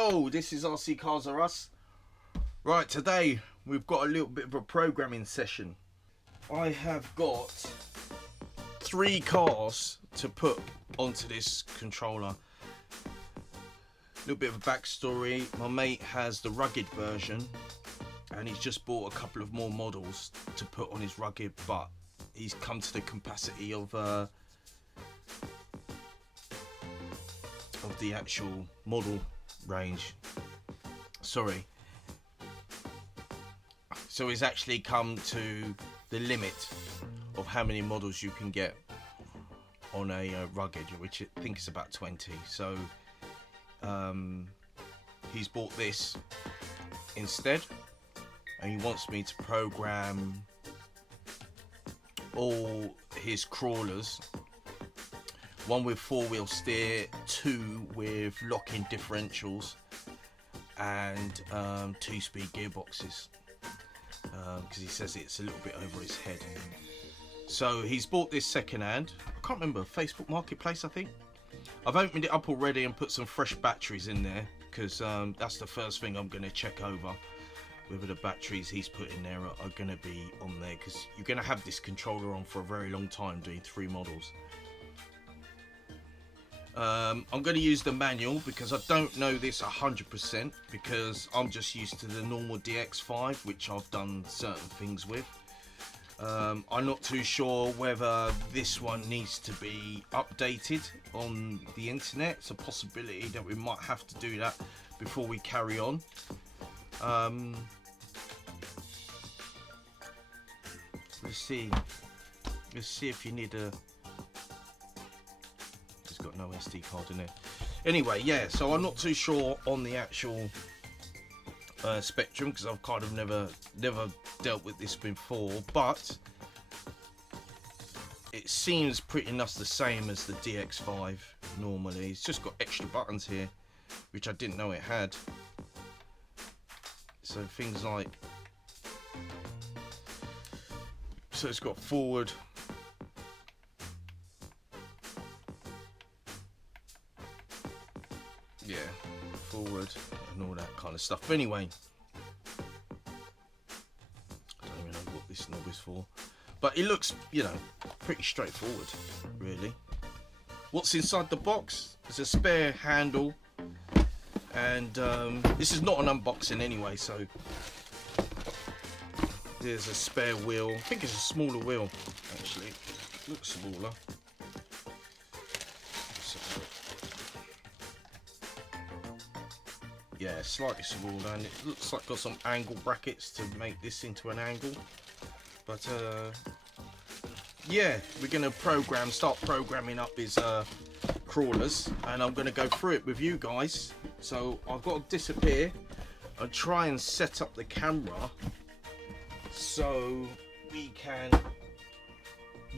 Yo, this is RC Cars R Us. Right, today we've got a little bit of a programming session. I have got 3 cars to put onto this controller. A little bit of a backstory. My mate has the rugged version and he's just bought a couple of more models to put on his rugged, but he's come to the capacity of the actual model range. Sorry. So he's actually come to the limit of how many models you can get on a rugged, which I think is about 20. So he's bought this instead, and he wants me to program all his crawlers, 1 with 4-wheel steer, 2 with lock-in differentials, and 2-speed gearboxes, because he says it's a little bit over his head. So he's bought this second-hand. I can't remember, Facebook Marketplace I think. I've opened it up already and put some fresh batteries in there, because that's the first thing I'm going to check over, whether the batteries he's put in there are going to be on there, because you're going to have this controller on for a very long time doing 3 models. I'm going to use the manual because I don't know this 100%, because I'm just used to the normal DX5, which I've done certain things with. I'm not too sure whether this one needs to be updated on the internet. It's a possibility that we might have to do that before we carry on. Let's see if you need a... It's got no SD card in it. Anyway, yeah, so I'm not too sure on the actual Spektrum, because I've kind of never dealt with this before, but it seems pretty much the same as the DX5 normally. It's just got extra buttons here, which I didn't know it had. So things like, so it's got forward, yeah, forward and all that kind of stuff. But anyway, I don't even know what this knob is for, but it looks, you know, pretty straightforward really. What's inside the box? There's a spare handle, and this is not an unboxing anyway, so there's a spare wheel. I think it's a smaller wheel actually. It looks smaller. Yeah, slightly smaller, and it looks like got some angle brackets to make this into an angle. But yeah, we're gonna start programming up his crawlers, and I'm gonna go through it with you guys. So I've got to disappear and try and set up the camera so you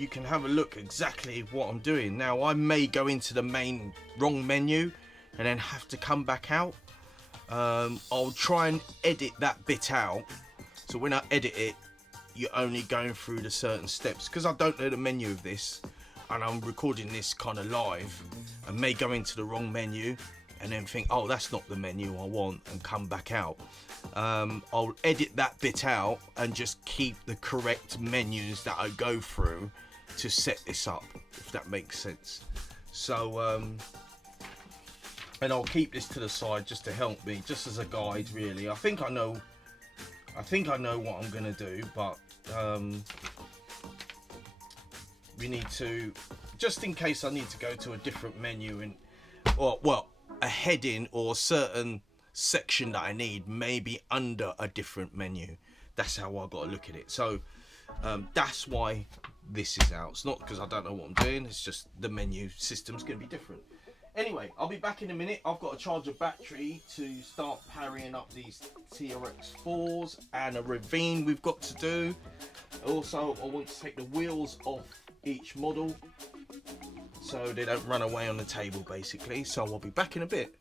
can have a look exactly what I'm doing. Now I may go into the wrong menu and then have to come back out. I'll try and edit that bit out, so when I edit it, you're only going through the certain steps, because I don't know the menu of this and I'm recording this kind of live. I may go into the wrong menu and then think, oh, that's not the menu I want, and come back out. I'll edit that bit out and just keep the correct menus that I go through to set this up, if that makes sense. So and I'll keep this to the side just to help me, just as a guide really. I think I know what I'm gonna do, but we need to, just in case I need to go to a different menu, and or well, a heading or a certain section that I need maybe under a different menu. That's how I got to look at it. So that's why this is out. It's not because I don't know what I'm doing, it's just the menu system's gonna be different. Anyway, I'll be back in a minute. I've got to charge a battery to start powering up these TRX4s, and a ravine we've got to do. Also, I want to take the wheels off each model so they don't run away on the table basically. So I'll be back in a bit.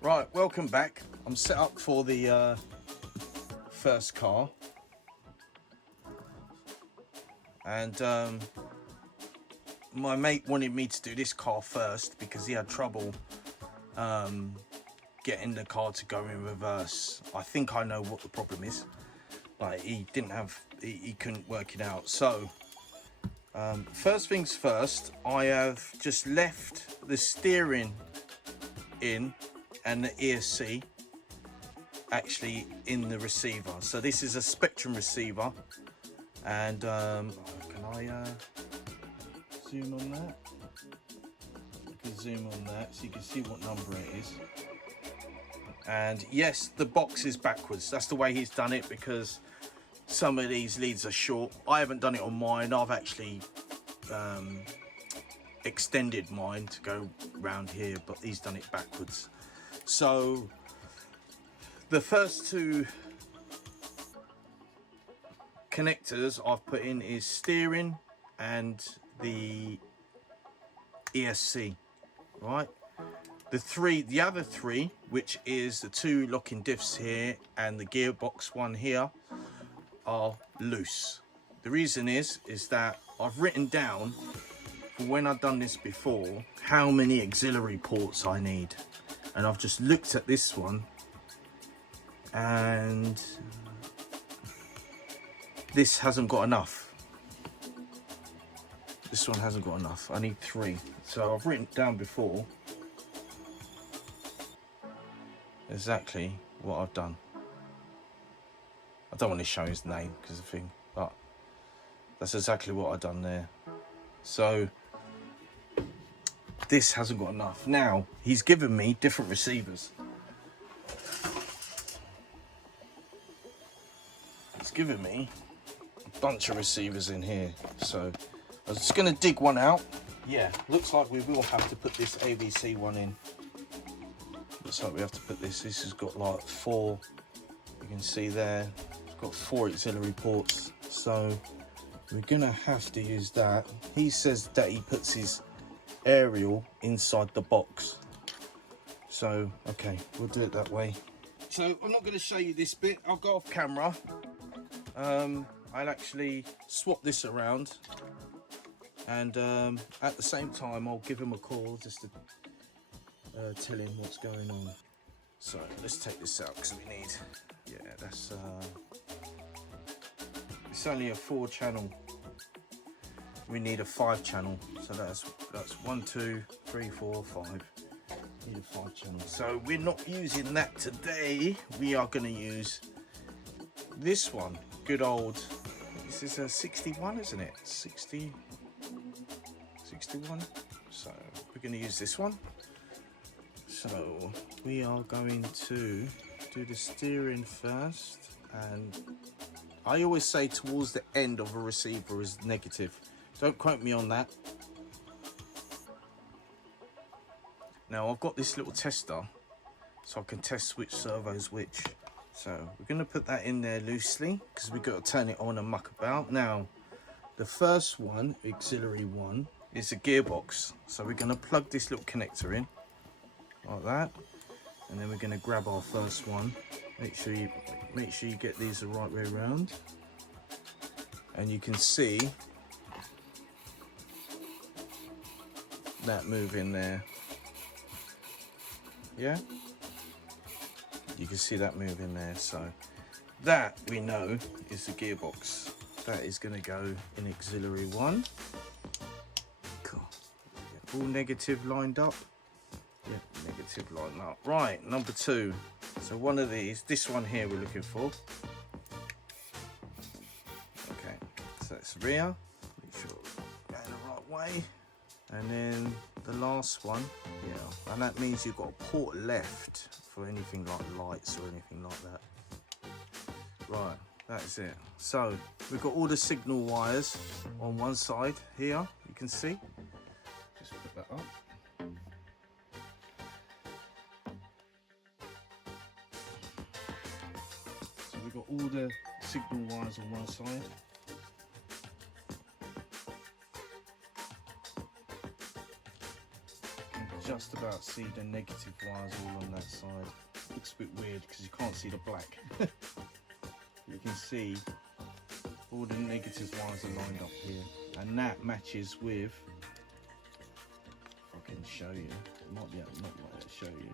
Right, welcome back. I'm set up for the first car, and my mate wanted me to do this car first because he had trouble getting the car to go in reverse. I think I know what the problem is, but he couldn't work it out. So first things first, I have just left the steering in and the ESC actually in the receiver. So this is a Spektrum receiver, and can I zoom on that? I can zoom on that so you can see what number it is. And yes, the box is backwards. That's the way he's done it, because some of these leads are short. I haven't done it on mine. I've actually extended mine to go round here, but he's done it backwards. So the first two connectors I've put in is steering and the ESC, right? The other three, which is the two locking diffs here and the gearbox one here, are loose. The reason is that I've written down, for when I've done this before, how many auxiliary ports I need, and I've just looked at this one, and this hasn't got enough. This one hasn't got enough. I need 3. So I've written down before exactly what I've done. I don't want to show his name because of the thing, but that's exactly what I've done there. So this hasn't got enough. Now he's given me different receivers. He's given me a bunch of receivers in here. So I was just going to dig one out. Yeah, looks like we will have to put this ABC one in. Looks like we have to put this. This has got like 4. You can see there. It's got 4 auxiliary ports. So we're gonna have to use that. He says that he puts his aerial inside the box. So okay, we'll do it that way. So I'm not going to show you this bit. I'll go off camera. I'll actually swap this around, and at the same time I'll give him a call just to tell him what's going on. So let's take this out because we need, yeah, that's it's only a 4 channel. We need a 5 channel, so that's 1, 2, 3, 4, 5. Need a 5 channel. So we're not using that today. We are going to use this one. Good old, this is a 61, isn't it? 61. So we're going to use this one. So we are going to do the steering first, and I always say towards the end of a receiver is negative. Don't quote me on that. Now I've got this little tester, so I can test which servo's which. So we're going to put that in there loosely because we've got to turn it on and muck about. Now the first one, auxiliary one, is a gearbox. So we're going to plug this little connector in like that, and then we're going to grab our first one. Make sure you get these the right way around, and you can see that move in there. Yeah, you can see that move in there. So that we know is the gearbox. That is going to go in auxiliary 1. Cool. All negative lined up. Yeah, negative lined up. Right, number 2. So one of these, this one here we're looking for. Okay, so that's rear. Make sure we're going the right way. And then the last one, yeah, and that means you've got a port left for anything like lights or anything like that. Right, that's it. So we've got all the signal wires on one side here, you can see. Just put that up. So we've got all the signal wires on one side. Just about see the negative wires all on that side. Looks a bit weird because you can't see the black. You can see all the negative wires are lined up here, and that matches with can show you. It might be not like that show you.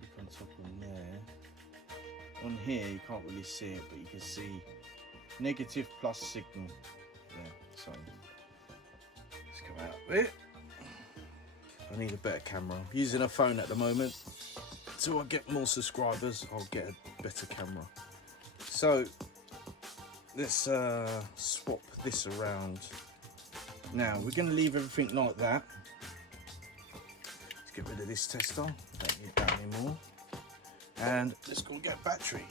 Look on top on there. On here you can't really see it, but you can see negative plus signal there. So let's go out a bit. I need a better camera. I'm using a phone at the moment. Until I get more subscribers, I'll get a better camera. So let's swap this around. Now we're going to leave everything like that. Let's get rid of this tester. Don't need that anymore. And let's go and get a battery.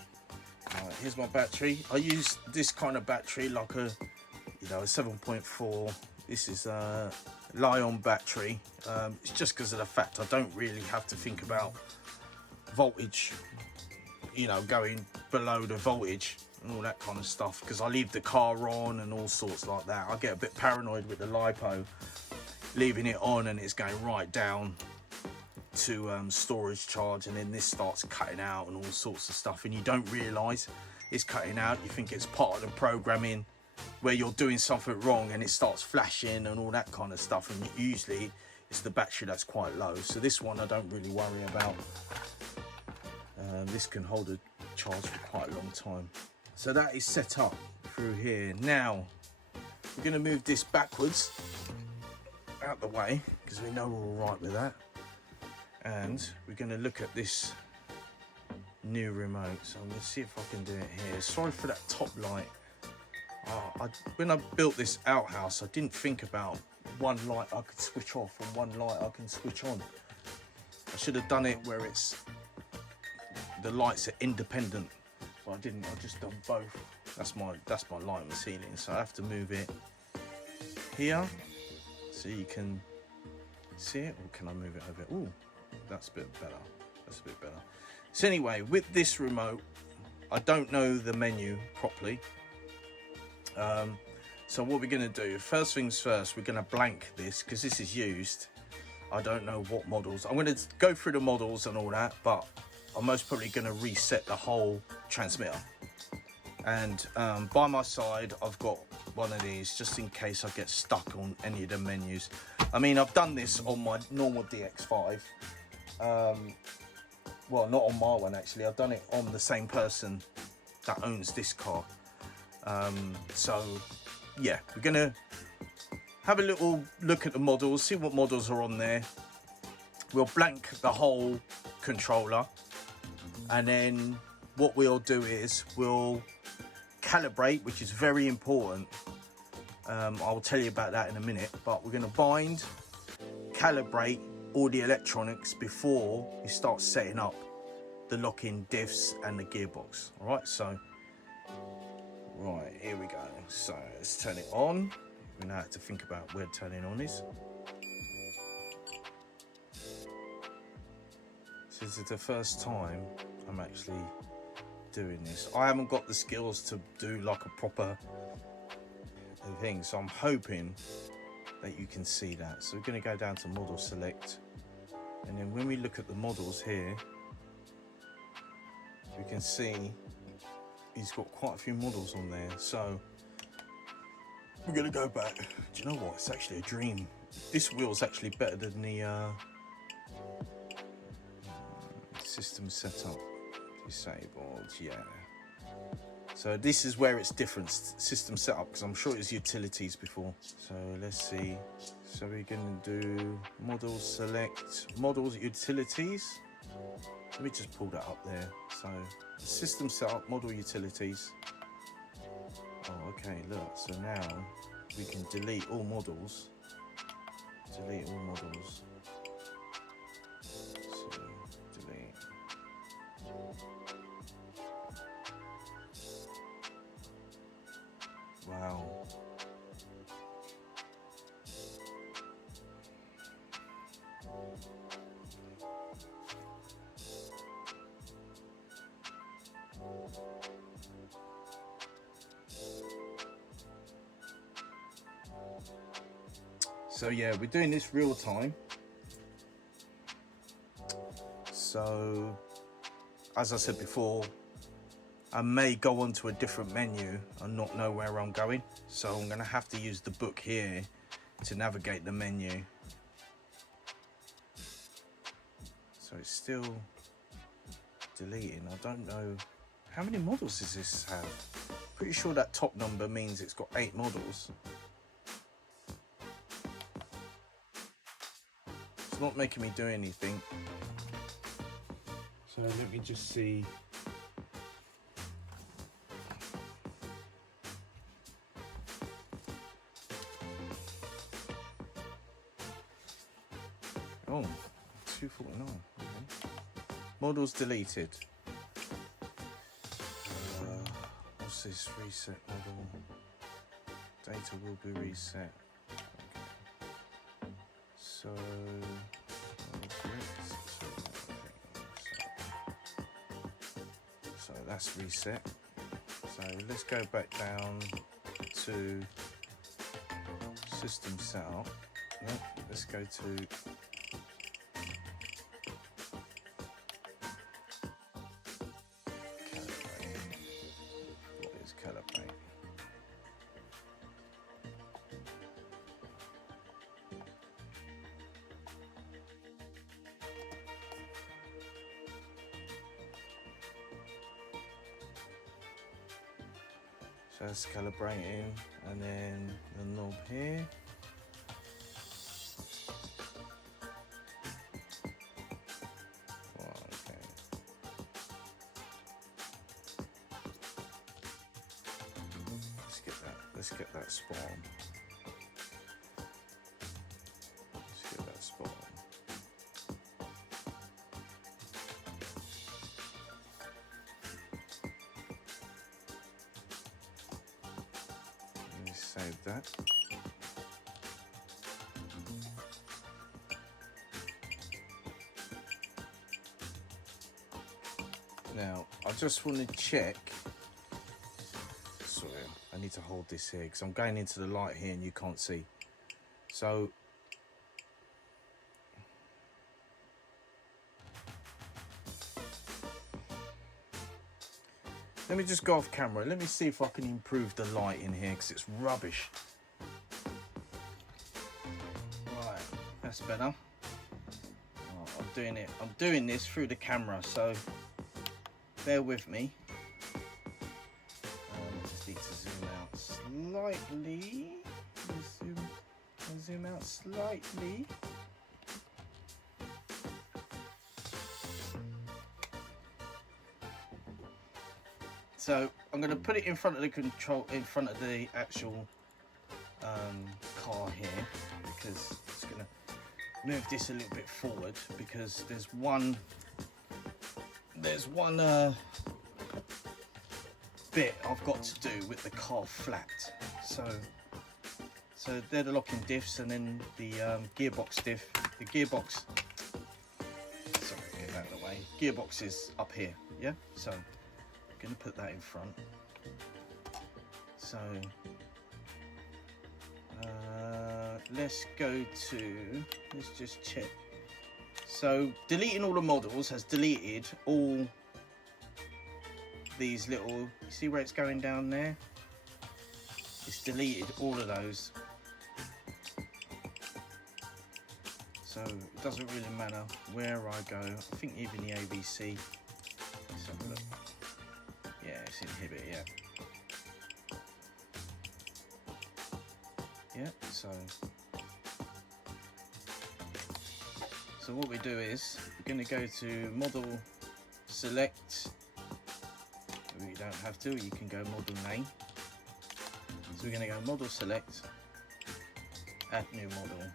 Right, here's my battery. I use this kind of battery, like a, you know, a 7.4. This is a Li-on battery. It's just because of the fact I don't really have to think about voltage, you know, going below the voltage and all that kind of stuff, because I leave the car on and all sorts like that. I get a bit paranoid with the LiPo, leaving it on and it's going right down to storage charge, and then this starts cutting out and all sorts of stuff, and you don't realise it's cutting out. You think it's part of the programming where you're doing something wrong and it starts flashing and all that kind of stuff, and usually it's the battery that's quite low. So this one I don't really worry about. This can hold a charge for quite a long time. So that is set up through here. Now we're going to move this backwards out the way because we know we're all right with that, and we're going to look at this new remote. So I'm going to see if I can do it here. Sorry for that top light. When I built this outhouse, I didn't think about one light I could switch off and one light I can switch on. I should have done it where it's the lights are independent, but I didn't. I just done both. That's my light on the ceiling, so I have to move it here so you can see it. Or can I move it over? Oh, that's a bit better. That's a bit better. So anyway, with this remote, I don't know the menu properly. So what we're going to do, first things first, we're going to blank this because this is used. I don't know what models. I'm going to go through the models and all that, but I'm most probably going to reset the whole transmitter. And by my side, I've got one of these just in case I get stuck on any of the menus. I mean, I've done this on my normal DX5. Well, not on my one actually. I've done it on the same person that owns this car. So yeah, we're gonna have a little look at the models, see what models are on there. We'll blank the whole controller, and then what we'll do is we'll calibrate, which is very important. I'll tell you about that in a minute, but we're gonna bind, calibrate all the electronics before we start setting up the lock-in diffs and the gearbox. All right, so right, here we go. So let's turn it on. We now have to think about where turning on is. So this is the first time I'm actually doing this. I haven't got the skills to do like a proper thing, so I'm hoping that you can see that. So we're going to go down to model select, and then when we look at the models here, we can see he's got quite a few models on there. So we're going to go back. Do you know what? It's actually a dream. This wheel's actually better than the system setup. Disabled, yeah. So this is where it's different, system setup, because I'm sure it's utilities before. So let's see. So we're going to do model select, models utilities. Let me just pull that up there. So system setup, model utilities. Oh, okay, look. So now we can delete all models. Delete all models. So delete. Wow. So yeah, we're doing this real time. So as I said before, I may go on to a different menu and not know where I'm going. So I'm going to have to use the book here to navigate the menu. So it's still deleting. I don't know how many models does this have. Pretty sure that top number means it's got 8 models. It's not making me do anything. So let me just see. Oh, 249. Okay. Models deleted. What's this? Reset model. Data will be reset. Okay. So that's reset. So let's go back down to system setup. No, let's go to calibrate. What is calibrate? So that's calibrating, and then the knob here. Right, okay. Let's get that spot on. Let's get that spot on. Save that. Now, I just want to check. Sorry, I need to hold this here because I'm going into the light here and you can't see. So, let me just go off camera. Let me see if I can improve the light in here because it's rubbish. Right, that's better. Oh, I'm doing this through the camera, so bear with me. Just need to zoom out slightly. Zoom out slightly. So I'm going to put it in front of the control, in front of the actual car here, because it's going to move this a little bit forward because there's one bit I've got to do with the car flat. So they're the locking diffs, and then the gearbox diff. The gearbox. Sorry, get that out of the way. Gearbox is up here. Yeah. So. Going to put that in front. So let's just check. So deleting all the models has deleted all these little, you see where it's going down there? It's deleted all of those. So it doesn't really matter where I go. I think even the ABC. Let's have a look. Yeah, it's inhibit, yeah. Yeah, so what we do is we're going to go to model select. You don't have to, you can go model name. So we're going to go model select, add new model.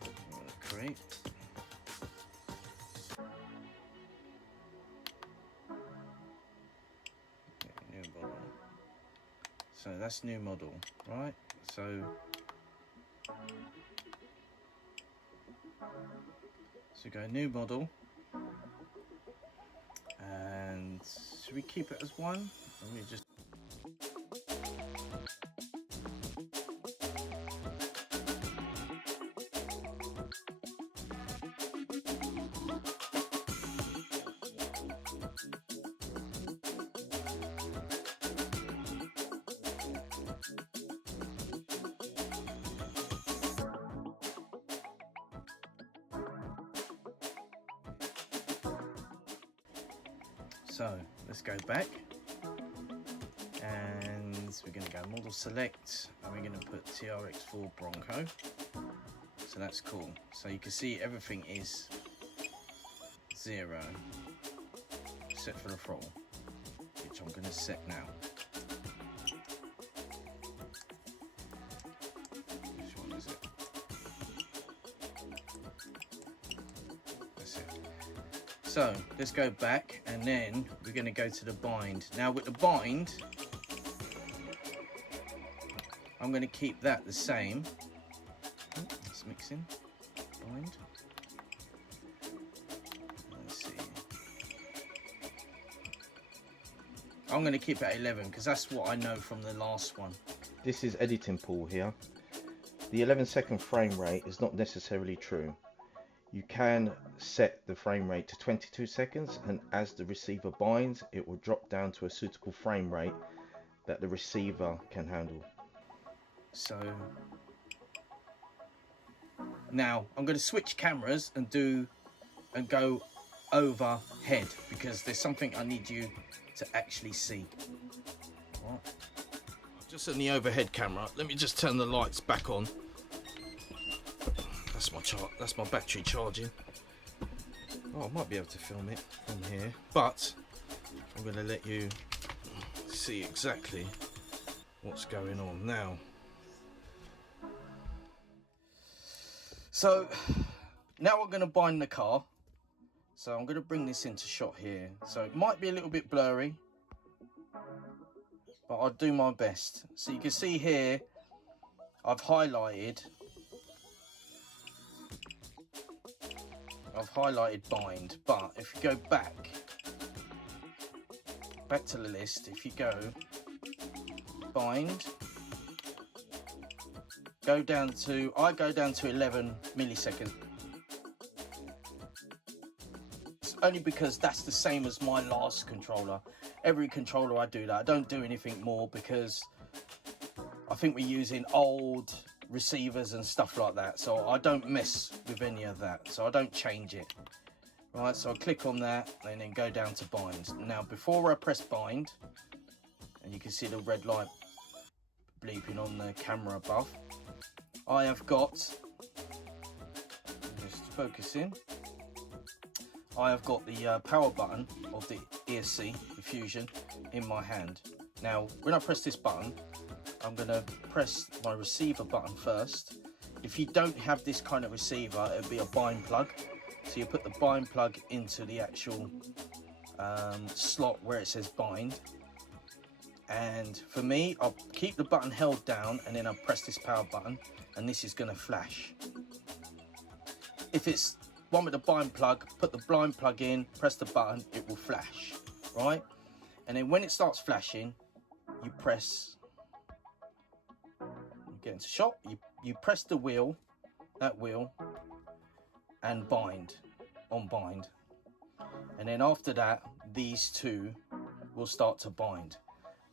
We're going to create. So that's new model, right? So go new model, and should we keep it as 1? Let me just. So let's go back, and we're going to go model select, and we're going to put TRX4 Bronco. So that's cool. So you can see everything is 0 except for the throttle, which I'm going to set now. Which one is it? That's it. So let's go back, and then we're going to go to the bind. Now with the bind, I'm going to keep that the same. It's mixing. Bind. Let's see. I'm going to keep it at 11 because that's what I know from the last one. This is editing pool here. The 11-second frame rate is not necessarily true. You can set the frame rate to 22 seconds, and as the receiver binds, it will drop down to a suitable frame rate that the receiver can handle. So now I'm going to switch cameras and go overhead because there's something I need you to actually see. Right. Just on the overhead camera, let me just turn the lights back on. That's my battery charging. Oh, I might be able to film it from here, but I'm going to let you see exactly what's going on now. So now I'm going to bind the car. So I'm going to bring this into shot here. So it might be a little bit blurry, but I'll do my best. So you can see here, I've highlighted bind, but if you go back to the list, if you go bind, I go down to 11 milliseconds. It's only because that's the same as my last controller. Every controller I do that. I don't do anything more because I think we're using old receivers and stuff like that, so I don't mess with any of that, so I don't change it. Right, so I click on that and then go down to bind. Now before I press bind, and you can see the red light bleeping on the camera above, I have got, just focusing, I have got the power button of the ESC, the Fusion, in my hand. Now when I press this button, I'm going to press my receiver button first. If you don't have this kind of receiver, it'll be a bind plug. So you put the bind plug into the actual slot where it says bind. And for me, I'll keep the button held down and then I'll press this power button and this is going to flash. If it's one with the bind plug, put the blind plug in, press the button, it will flash, right? And then when it starts flashing, you press, get into shot, you press the wheel, that wheel, and bind, on bind. And then after that, these two will start to bind.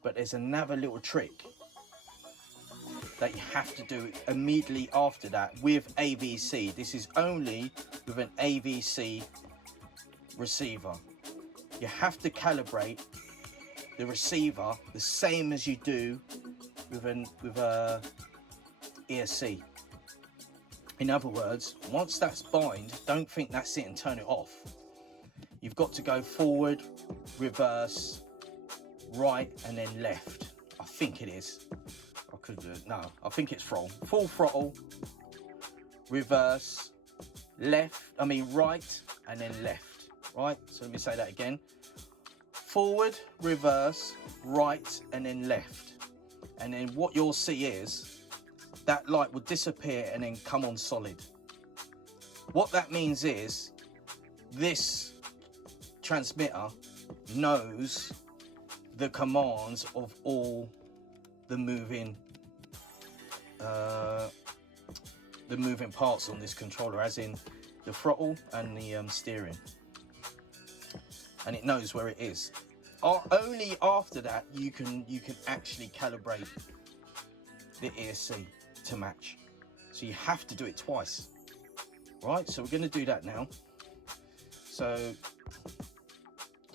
But there's another little trick that you have to do immediately after that with AVC. This is only with an AVC receiver. You have to calibrate the receiver the same as you do with a ESC. In other words, once that's bind, don't think that's it and turn it off. You've got to go forward, reverse, right, and then left. I think it is. I could do it. No, I think it's throttle. Full throttle, reverse, right, and then left. Right? So let me say that again. Forward, reverse, right, and then left. And then what you'll see is that light will disappear and then come on solid. What that means is this transmitter knows the commands of all the moving parts on this controller, as in the throttle and the steering, and it knows where it is. Only after that you can actually calibrate the ESC to match. So you have to do it twice. Right, so we're going to do that now. So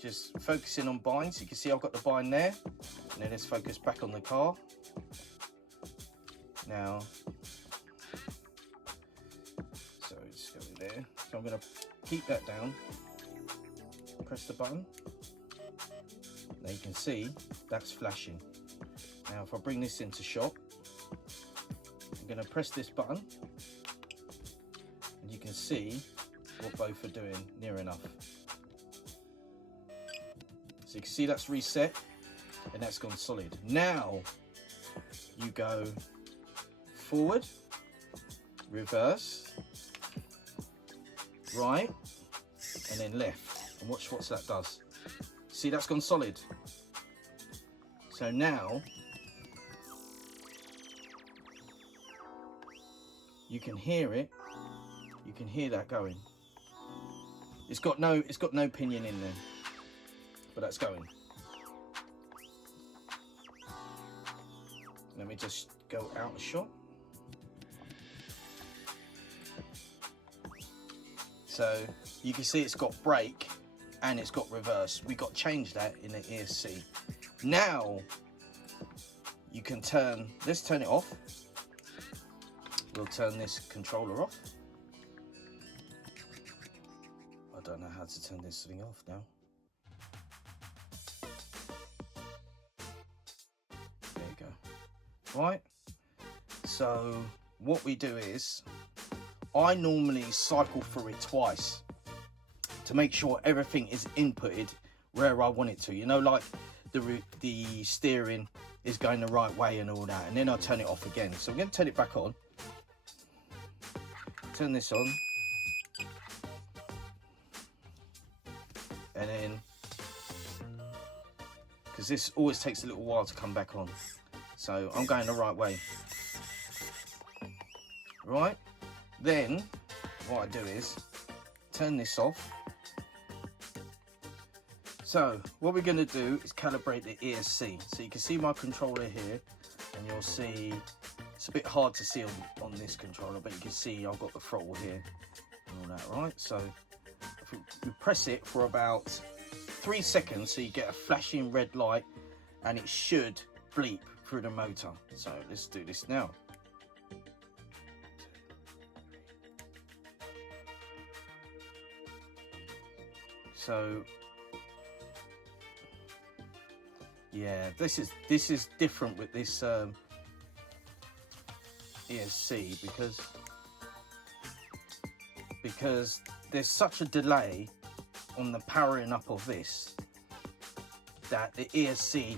just focusing on binds. You can see I've got the bind there, and then let's focus back on the car. Now, so just go in there. So I'm going to keep that down, press the button. Now you can see that's flashing. Now if I bring this into shot, I'm going to press this button, and you can see what both are doing near enough. So you can see that's reset and that's gone solid. Now you go forward, reverse, right, and then left, and watch what that does. See, that's gone solid. So now you can hear it. You can hear that going. It's got no pinion in there, but that's going. Let me just go out of shot. So you can see it's got brake and it's got reverse. We got to change that in the ESC. Now you can let's turn it off. We'll turn this controller off. I don't know how to turn this thing off now. There you go. Right. So what we do is, I normally cycle through it twice to make sure everything is inputted where I want it to. You know, like the steering is going the right way and all that. And then I turn it off again. So I'm going to turn it back on. Turn this on. And then, because this always takes a little while to come back on. So I'm going the right way. Right. Then what I do is turn this off. So what we're going to do is calibrate the ESC. So you can see my controller here, and you'll see it's a bit hard to see on this controller, but you can see I've got the throttle here and all that, right? So if we press it for about 3 seconds, so you get a flashing red light, and it should bleep through the motor. So let's do this now. So yeah, this is different with this ESC because there's such a delay on the powering up of this that the ESC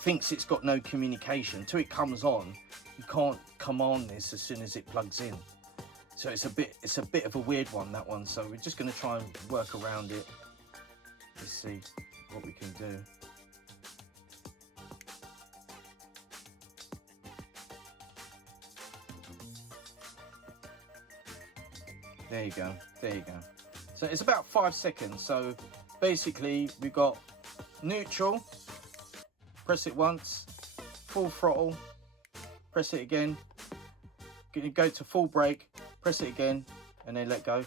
thinks it's got no communication. Till it comes on, you can't command this as soon as it plugs in. So it's a bit of a weird one, that one. So we're just going to try and work around it. Let's see what we can do. There you go, there you go. So it's about 5 seconds. So basically we've got neutral, press it once, full throttle, press it again, go to full brake, press it again, and then let go.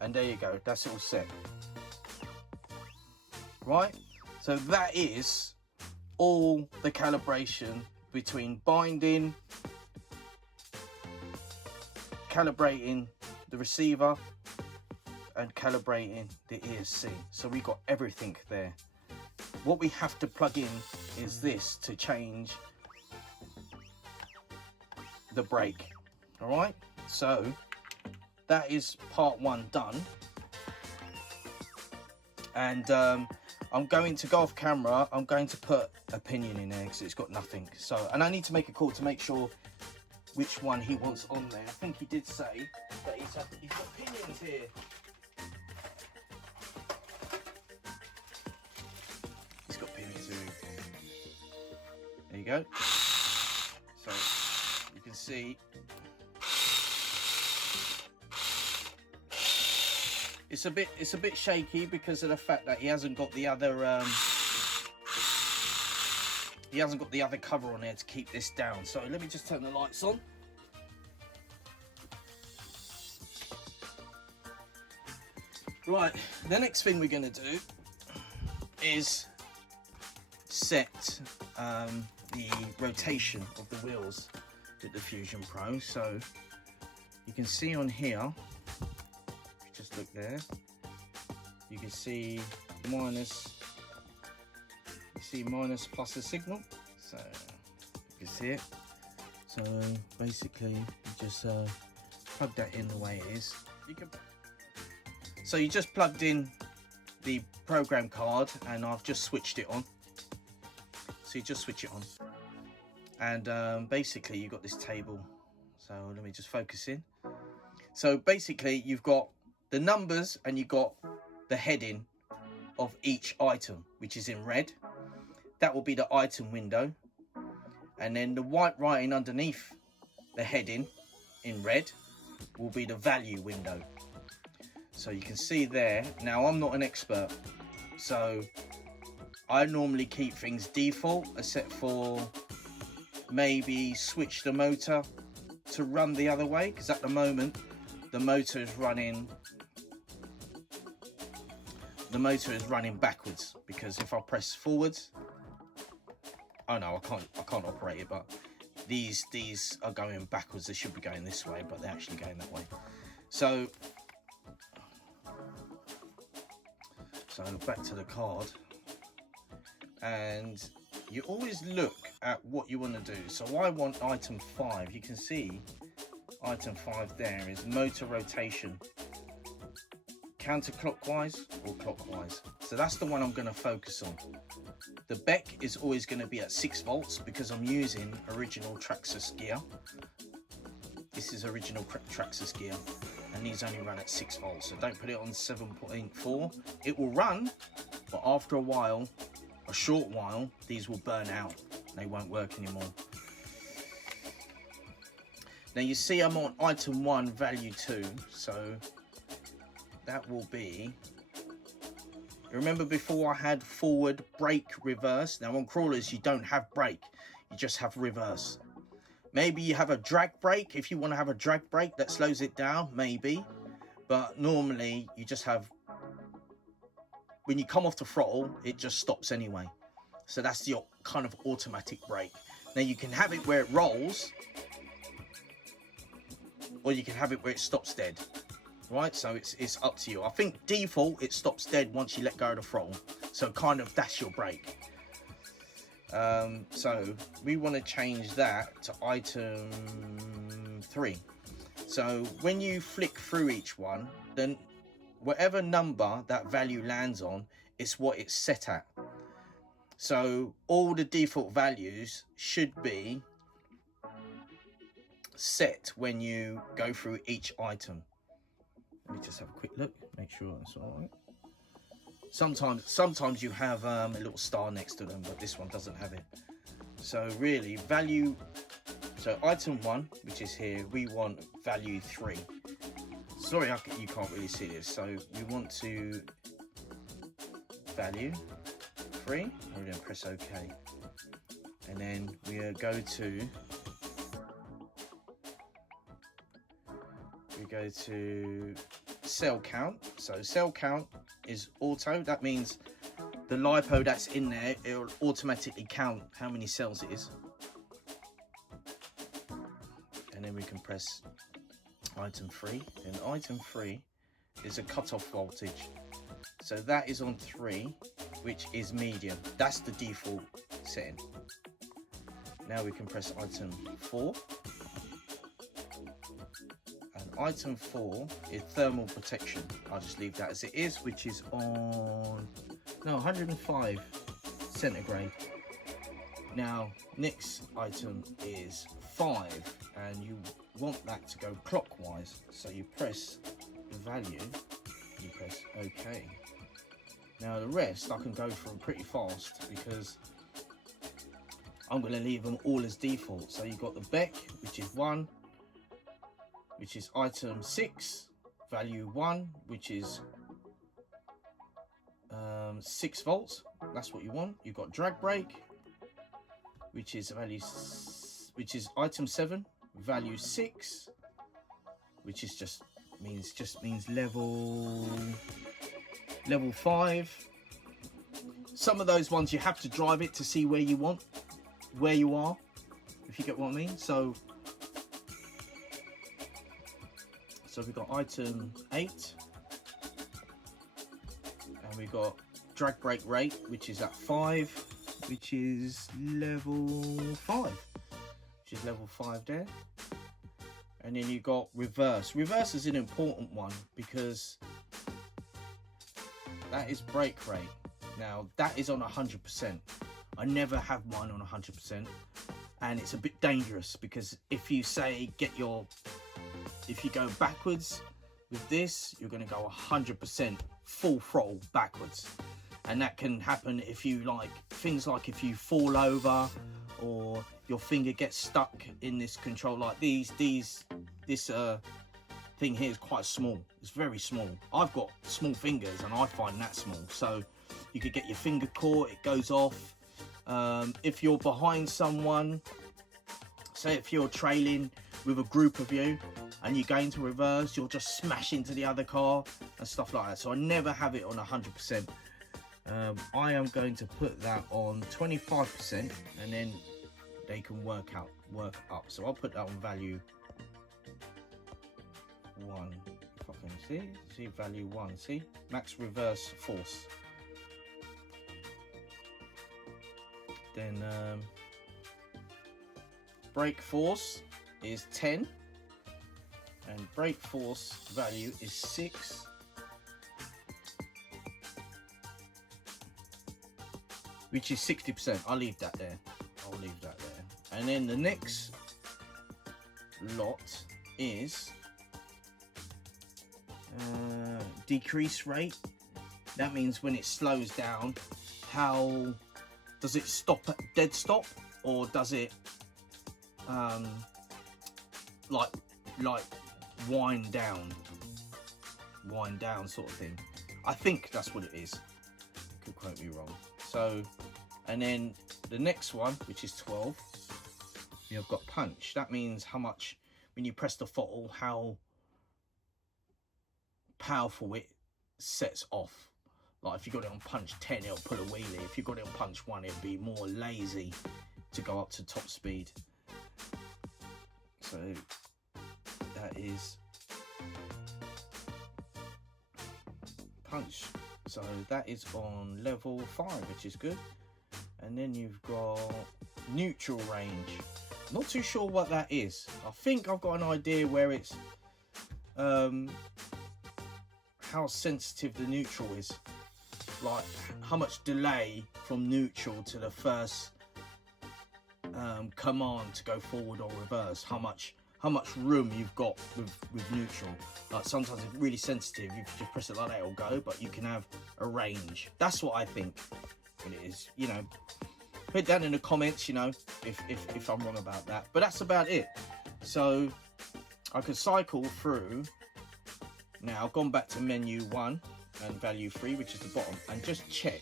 And there you go, that's all set. Right, so that is all the calibration between binding, calibrating the receiver, and calibrating the ESC. So we got everything there. What we have to plug in is this to change the brake. All right, so that is part one done. And I'm going to go off camera. I'm going to put a pinion in there because it's got nothing. So, and I need to make a call to make sure which one he wants on there. I think he did say that he's got pinions here. He's got pinions here. There you go. So you can see it's a bit shaky because of the fact that he hasn't got the other cover on there to keep this down. So let me just turn the lights on. Right, the next thing we're going to do is set the rotation of the wheels with the Fusion Pro. So you can see on here, just look there, you can see minus, plus a signal, so you can see it. So basically you just plug that in the way it is. So you just plugged in the program card and I've just switched it on. So you just switch it on, and basically you've got this table. So let me just focus in. So basically you've got the numbers and you've got the heading of each item, which is in red. That will be the item window, and then the white writing underneath the heading in red will be the value window. So you can see there. Now I'm not an expert, so I normally keep things default, except for maybe switch the motor to run the other way, because at the moment the motor is running backwards, because if I press forwards, oh no, I can't operate it, but these are going backwards. They should be going this way, but they're actually going that way. So back to the card, and you always look at what you want to do. So I want item 5. You can see item 5 there is motor rotation, counterclockwise or clockwise. So that's the one I'm going to focus on. The Beck is always going to be at 6 volts because I'm using original Traxxas gear. This is original Traxxas gear, and these only run at 6 volts. So don't put it on 7.4. It will run, but after a while, a short while, these will burn out. They won't work anymore. Now you see I'm on item 1, value 2. So that will be, remember before I had forward, brake, reverse. Now on crawlers you don't have brake, you just have reverse. Maybe you have a drag brake. If you want to have a drag brake that slows it down, maybe, but normally you just have, when you come off the throttle, it just stops anyway. So that's your kind of automatic brake. Now you can have it where it rolls, or you can have it where it stops dead. Right, so it's up to you. I think default it stops dead once you let go of the throttle. So kind of that's your brake. So we want to change that to item 3. So when you flick through each one, then whatever number that value lands on, it's what it's set at. So all the default values should be set when you go through each item. Let me just have a quick look, make sure that's all right. Sometimes you have a little star next to them, but this one doesn't have it. So really, value, so item 1, which is here, we want value 3. Sorry, you can't really see this. So you want to value 3, and we're going to press OK. And then we go to cell count. So cell count is auto. That means the LiPo that's in there, it'll automatically count how many cells it is. And then we can press item 3. And item 3 is a cutoff voltage. So that is on 3, which is medium. That's the default setting. Now we can press item 4. Item 4 is thermal protection. I'll just leave that as it is, which is on 105 centigrade. Now next item is 5, and you want that to go clockwise, so you press the value, you press OK. Now the rest I can go through pretty fast because I'm going to leave them all as default. So you've got the Beck, which is 1, which is item 6, value 1, which is 6 volts. That's what you want. You've got drag brake, which is item 7, value 6, which is just means level 5. some of those ones you have to drive it to see where you are, if you get what I mean. So we've got item 8, and we've got drag brake rate, which is at 5, which is level 5, which is level 5 there. And then you got reverse. Reverse is an important one because that is brake rate. Now that is on 100%. I never have mine on 100%, and it's a bit dangerous because if you say if you go backwards with this, you're going to go 100% full throttle backwards, and that can happen if you things like if you fall over or your finger gets stuck in this control like this thing here is quite small. It's very small. I've got small fingers and I find that small, so you could get your finger caught, it goes off. If you're behind someone, say if you're trailing with a group of you and you go into reverse, you'll just smash into the other car and stuff like that. So I never have it on 100%. I am going to put that on 25%, and then they can work up. So I'll put that on value 1. If I can see value 1. See, max reverse force. Then brake force is 10, and brake force value is 6. Which is 60%. I'll leave that there. And then the next lot is decrease rate. That means when it slows down, how does it stop at dead stop, or does it like wind down sort of thing? I think that's what it is. Could quote me wrong. So, and then the next one, which is 12, you've got punch. That means how much, when you press the throttle, how powerful it sets off. Like if you got it on punch 10, it'll pull a wheelie. If you got it on punch 1, it'll be more lazy to go up to top speed. So that is punch. So that is on level 5, which is good. And then you've got neutral range. Not too sure what that is. I think I've got an idea where it's how sensitive the neutral is. Like how much delay from neutral to the first command to go forward or reverse. How much room you've got with neutral. Like sometimes it's really sensitive, you just press it like that, it'll go, but you can have a range. That's what I think it is. You know, put down in the comments, you know, if I'm wrong about that. But that's about it. So I could cycle through. Now I've gone back to menu 1 and value 3, which is the bottom, and just check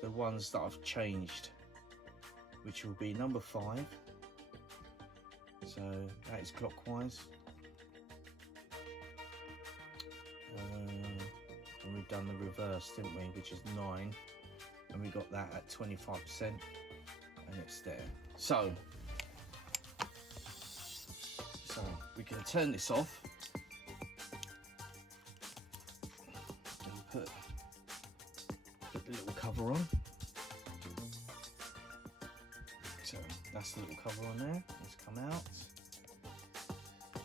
the ones that I've changed, which will be number 5. So that is clockwise. And we've done the reverse, didn't we? Which is 9, and we got that at 25%, and it's there. So we can turn this off and put the little cover on. So that's the little cover on there. Let's come out.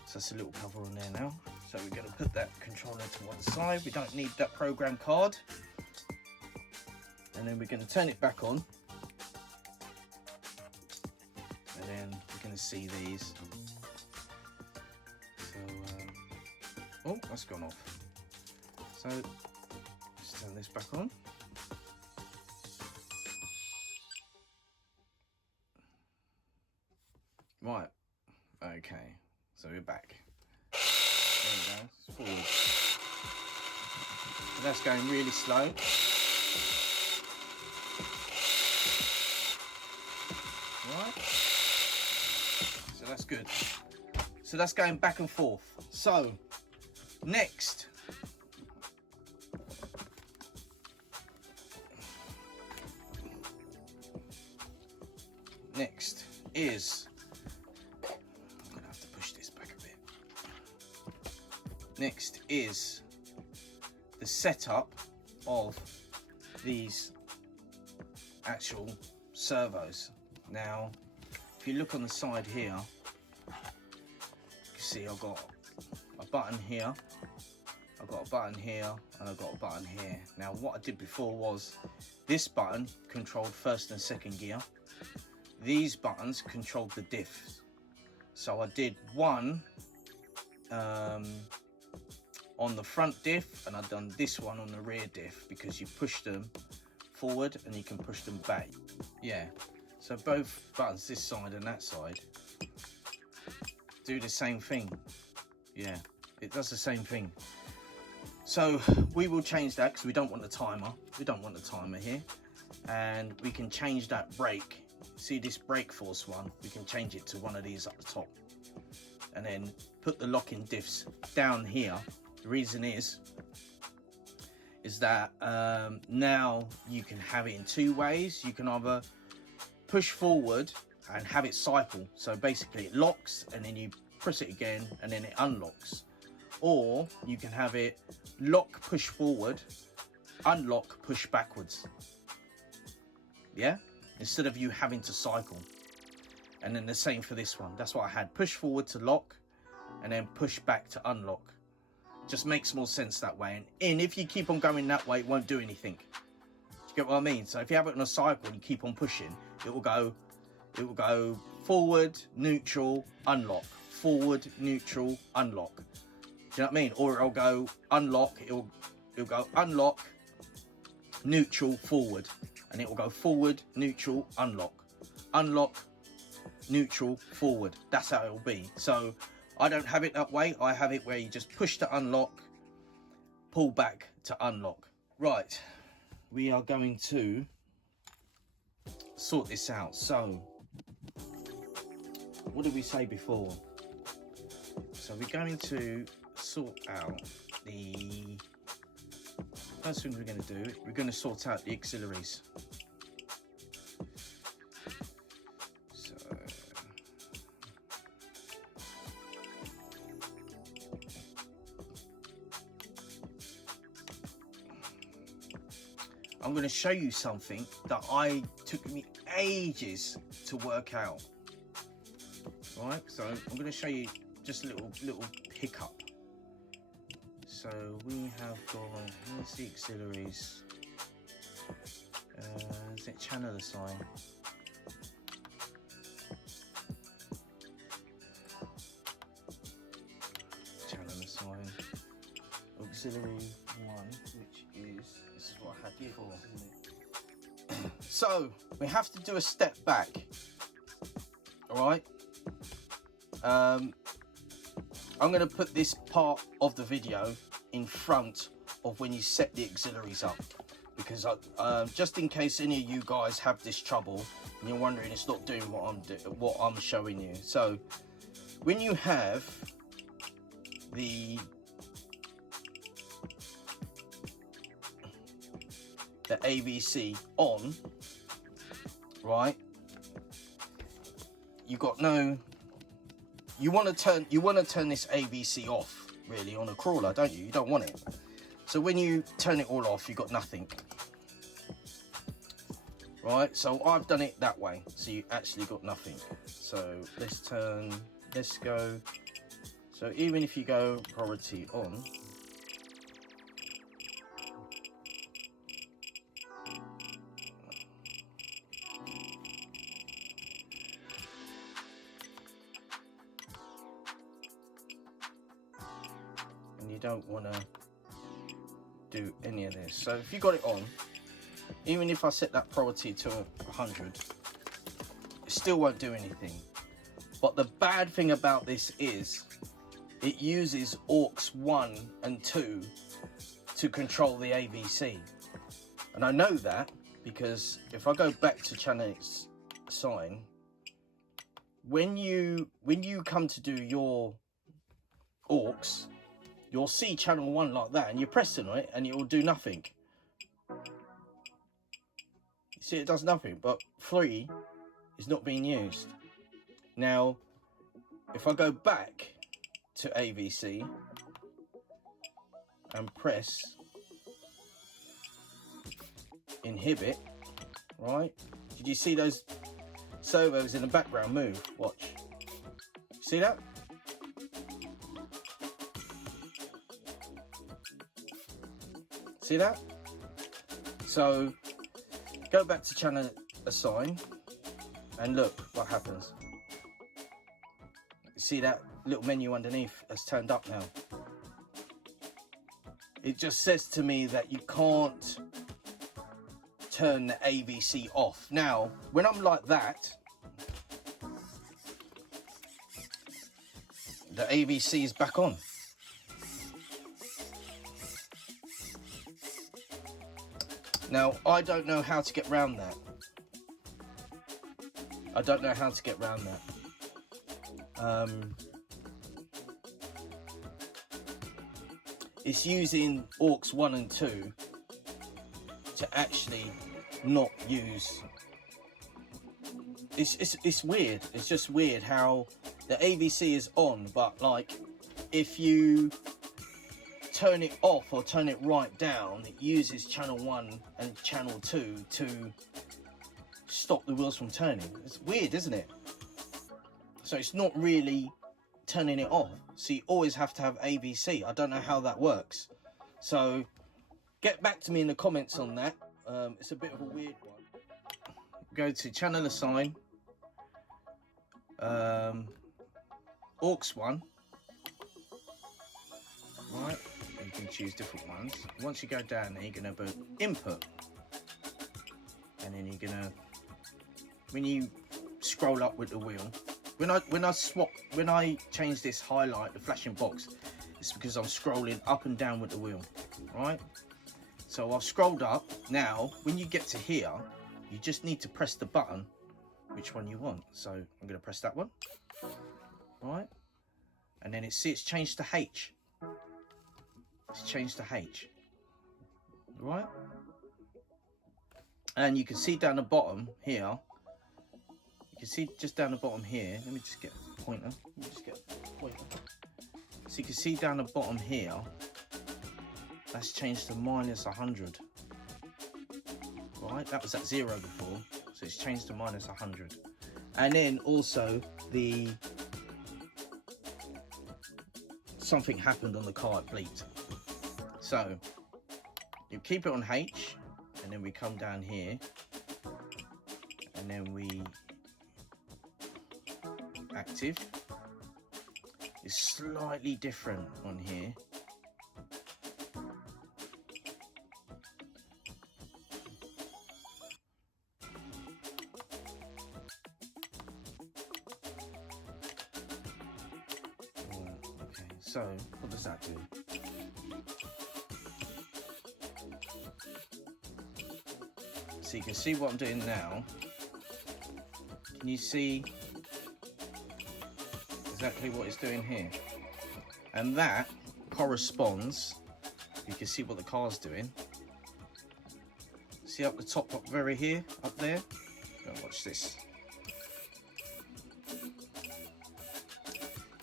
So that's a little cover on there now. So we're going to put that controller to one side. We don't need that program card. And then we're going to turn it back on. And then we're going to see these. So, oh, that's gone off. So let's turn this back on. Right, okay, so we're back. There we go, it's forward. So that's going really slow. Right, so that's good. So that's going back and forth. So, next, is, I'm gonna have to push this back a bit. Next is the setup of these actual servos. Now, if you look on the side here, you can see I've got a button here, I've got a button here, and I've got a button here. Now, what I did before was this button controlled first and second gear. These buttons controlled the diffs. So I did one on the front diff, and I've done this one on the rear diff, because you push them forward and you can push them back. Yeah, so both buttons, this side and that side, do the same thing. Yeah, it does the same thing. So we will change that because we don't want the timer. We don't want the timer here. And we can change that brake. See this brake force one? We can change it to one of these up the top. And then put the locking diffs down here. The reason is that now you can have it in two ways. You can either push forward and have it cycle. So basically it locks and then you press it again and then it unlocks. Or you can have it lock, push forward, unlock, push backwards. Yeah? Instead of you having to cycle. And then the same for this one. That's what I had. Push forward to lock and then push back to unlock. Just makes more sense that way. And if you keep on going that way, it won't do anything. Do you get what I mean? So if you have it on a cycle and you keep on pushing, it will go forward, neutral, unlock. Forward, neutral, unlock. Do you know what I mean? Or it'll go unlock, it'll go unlock, neutral, forward. And it will go forward, neutral, unlock. Unlock, neutral, forward. That's how it will be. So I don't have it that way. I have it where you just push to unlock, pull back to unlock. Right, we are going to sort this out. So what did we say before? So we're going to sort out the first thing we're going to do. We're going to sort out the auxiliaries. So I'm going to show you something that took me ages to work out. Right, so I'm going to show you just a little pickup. So we have got, here's the auxiliaries. Is it channel assign? Channel assign. Auxiliary 1, which is, this is what I had before, isn't it? So we have to do a step back. Alright. I'm going to put this part of the video in front of when you set the auxiliaries up, because just in case any of you guys have this trouble and you're wondering it's not doing what I'm showing you. So when you have the AVC on, right, you got no, you want to turn this AVC off really on a crawler, don't you? You don't want it. So when you turn it all off, you got nothing, right? So I've done it that way, so you actually got nothing. So let's go. So even if you go priority on, and you don't want to do any of this. So if you got it on, even if I set that priority to 100, it still won't do anything. But the bad thing about this is it uses aux 1 and 2 to control the AVC. And I know that because if I go back to channel assign, when you come to do your aux, you'll see channel 1 like that, and you're pressing on it and it will do nothing. You see, it does nothing, but 3 is not being used. Now, if I go back to AVC and press inhibit, right? Did you see those servos in the background move? Watch. See that? See that? So go back to channel assign and look what happens. See that little menu underneath has turned up now. It just says to me that you can't turn the AVC off. Now, when I'm like that, the AVC is back on. Now, I don't know how to get around that. I don't know how to get around that. It's using aux 1 and 2 to actually not use. It's weird. It's just weird how the AVC is on, but like if you turn it off or turn it right down, it uses channel 1 and channel 2 to stop the wheels from turning. It's weird, isn't it? So it's not really turning it off. So you always have to have AVC. I don't know how that works. So get back to me in the comments on that. It's a bit of a weird one. Go to channel assign, aux 1, right? You can choose different ones. Once you go down there, you're gonna put input, and then you're gonna, when you scroll up with the wheel, when I change this highlight, the flashing box, it's because I'm scrolling up and down with the wheel, right? So I've scrolled up. Now, when you get to here, you just need to press the button, which one you want. So I'm gonna press that one, right? And then it's changed to H. It's changed to H, right? And you can see down the bottom here. You can see just down the bottom here. Let me just get a pointer. So you can see down the bottom here. That's changed to -100. Right, that was at 0 before, so it's changed to -100. And then also something happened on the car, it bleeped. So you keep it on H, and then we come down here, and then we active. It's slightly different on here. Okay, so what does that do? So you can see what I'm doing now. Can you see exactly what it's doing here? And that corresponds, you can see what the car's doing. See up the top, up very here, up there? Now watch this.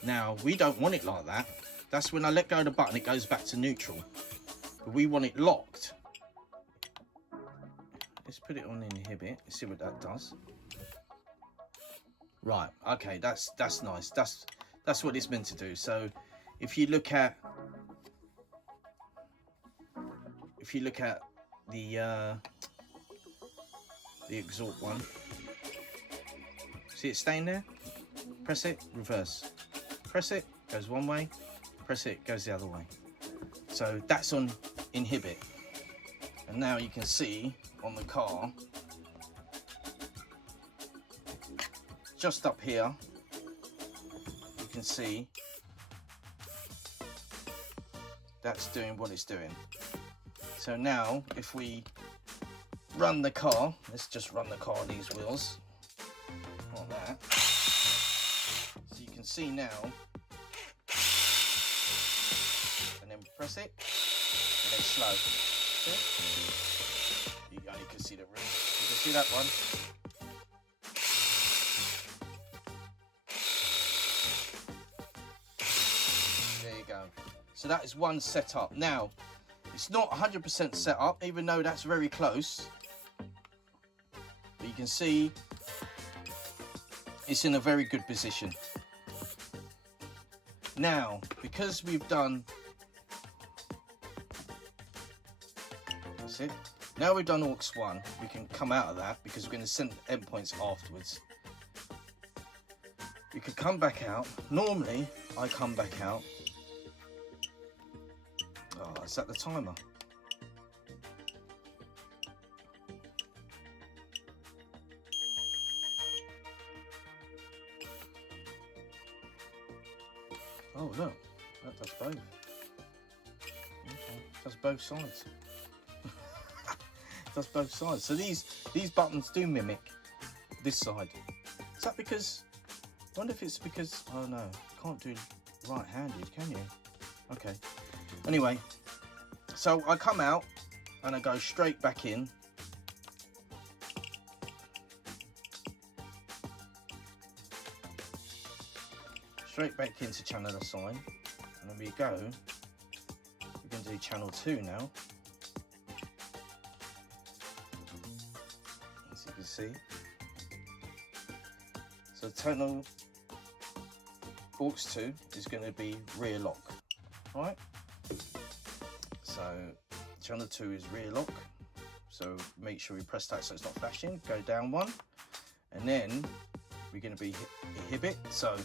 Now, we don't want it like that. That's when I let go of the button, it goes back to neutral. But we want it locked. Let's put it on inhibit, let's see what that does. Right, okay, that's nice. That's what it's meant to do. So if you look at the exhaust one, see it staying there? Press it, reverse. Press it, goes one way. Press it, goes the other way. So that's on inhibit. And now you can see on the car, just up here, you can see that's doing what it's doing. So now if we run the car, let's just run the car on these wheels like that. So you can see now, and then press it, and then slow. See? You only can see the rim. You can see that one. So that is one set up. Now, it's not 100% set up, even though that's very close. But you can see it's in a very good position. Now, because we've done, that's it. Now we've done aux 1, we can come out of that because we're going to send endpoints afterwards. We could come back out. Normally, I come back out. Oh, is that the timer? Oh look, that does both. Okay, does both sides. Does both sides. So these buttons do mimic this side. Is that because? I wonder if it's because. Oh no, can't do right-handed, can you? Okay. Anyway, so I come out and I go straight back in. Straight back into channel assign, and then we go. We're going to do channel 2 now, as you can see. So channel aux 2 is going to be rear lock, right? So channel 2 is rear lock. So make sure we press that so it's not flashing. Go down 1, and then we're going to be inhibit. So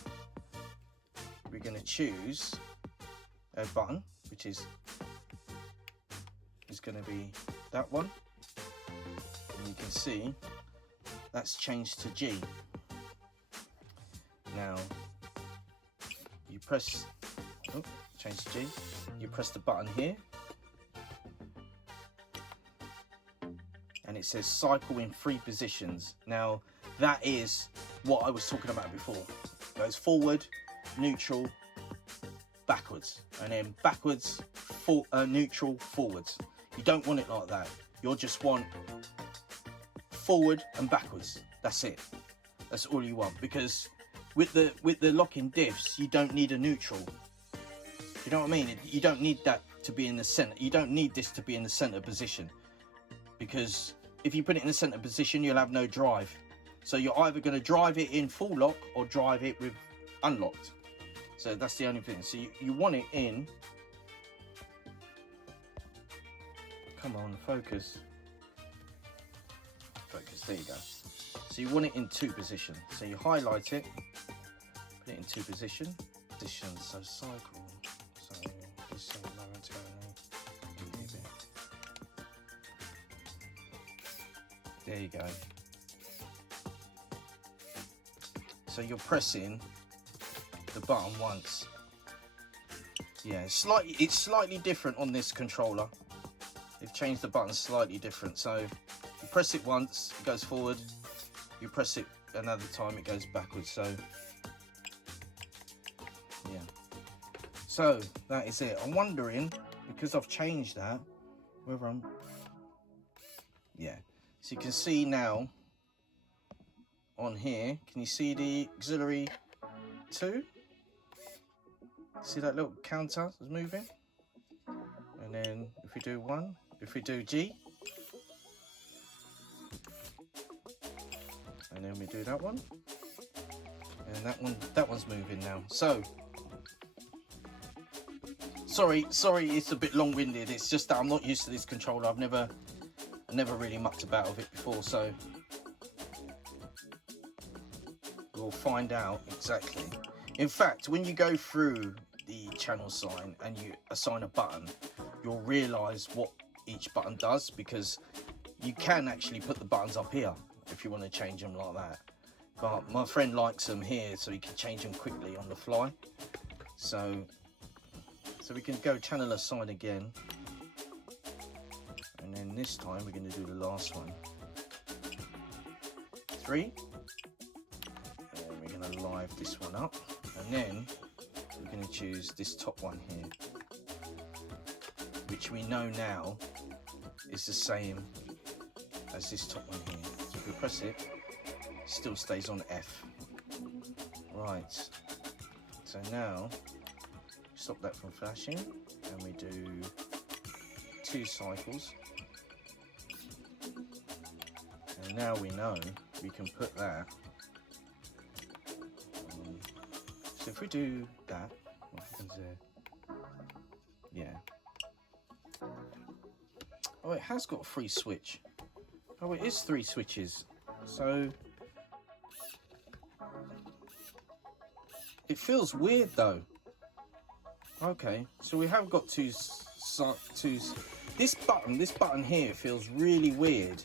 we're going to choose a button, which is going to be that one, and you can see that's changed to G. Now you press, change to G, you press the button here, and it says cycle in 3 positions. Now that is what I was talking about before. It goes forward, neutral, backwards, and then backwards, neutral, forwards. You don't want it like that. You'll just want forward and backwards. That's it. That's all you want, because with the locking diffs, you don't need a neutral. You know what I mean? You don't need that to be in the center. You don't need this to be in the center position, because if you put it in the center position, you'll have no drive. So you're either going to drive it in full lock or drive it with unlocked. So that's the only thing. So you want it in. Come on, focus. Focus, there you go. So you want it in 2 positions. So you highlight it, put it in 2 positions. So cycle. So this momentarily. There you go. So you're pressing the button once. Yeah, it's slightly different on this controller. They've changed the button slightly different. So you press it once, it goes forward. You press it another time, it goes backwards. So yeah. So that is it. I'm wondering, because I've changed that, whether I'm, yeah. So you can see now on here, can you see the auxiliary 2? See that little counter is moving? And then if we do 1, if we do G, and then we do that one, and that one's moving now. So sorry, it's a bit long-winded. It's just that I'm not used to this controller. I've never really mucked about with it before, so we'll find out exactly. In fact, when you go through the channel sign and you assign a button, you'll realize what each button does, because you can actually put the buttons up here if you want to change them like that. But my friend likes them here so he can change them quickly on the fly. So we can go channel assign again, and then this time we're going to do the last one. 3, and then we're going to live this one up, and then we're going to choose this top one here, which we know now is the same as this top one here. So if we press it, it still stays on F. Right, so now stop that from flashing, and we do 2 cycles. And now we know we can put that. So if we do that, what happens there? Yeah. Oh, it has got a free switch. Oh, it is 3 switches. So it feels weird though. Okay, so we have got two. This button here feels really weird,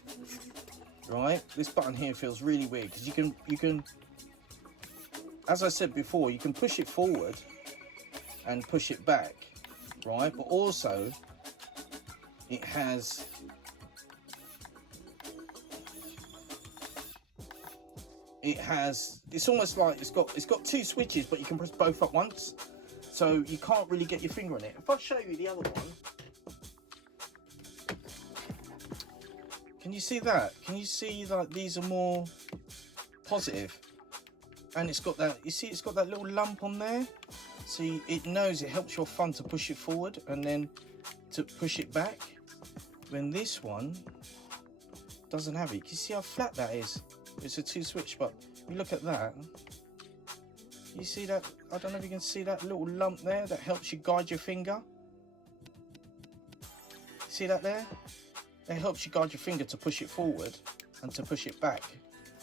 right? This button here feels really weird because you can, as I said before, you can push it forward and push it back, right? But also it has it's almost like it's got 2 switches, but you can press both at once, so you can't really get your finger on it. If I show you the other one, can you see that? Can you see that these are more positive? And it's got that, you see it's got that little lump on there, so it knows it helps your thumb to push it forward and then to push it back. When this one doesn't have it, can you see how flat that is? It's a 2 switch, but you look at that, you see that, I don't know if you can see that little lump there that helps you guide your finger. See that there? It helps you guide your finger to push it forward and to push it back.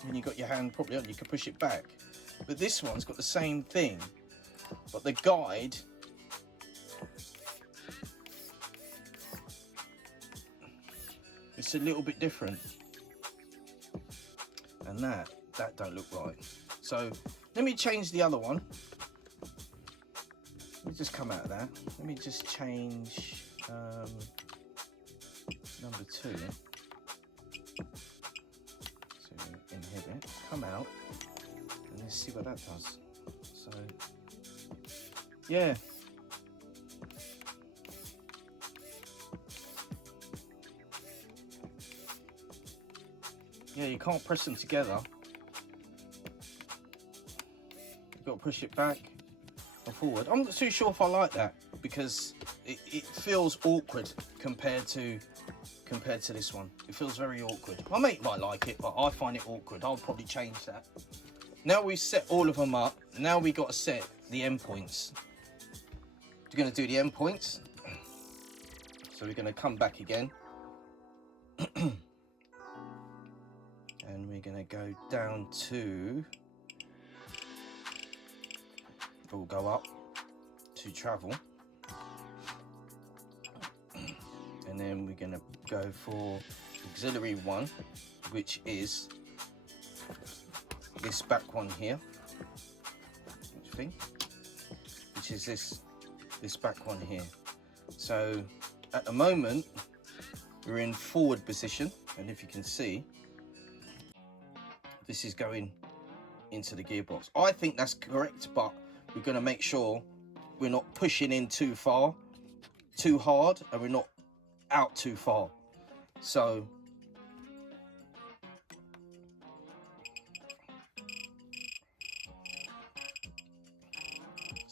When you got your hand properly on, you can push it back. But this one's got the same thing, but the guide it's a little bit different. And that don't look right. So let me change the other one. Let me just come out of that. Let me just change number 2 to inhibit. Come out and let's see what that does. So yeah. Yeah, you can't press them together. You've got to push it back or forward. I'm not too sure if I like that because it feels awkward compared to this one. It feels very awkward. My mate might like it, but I find it awkward. I'll probably change that. Now we've set all of them up. Now we got to set the endpoints. We're going to do the endpoints. So we're going to come back again. And we're going to go down to, we'll go up to travel, and then we're going to go for auxiliary 1, which is this back one here, which is this back one here. So at the moment we're in forward position, and if you can see, this is going into the gearbox. I think that's correct, but we're going to make sure we're not pushing in too far, too hard, and we're not out too far. So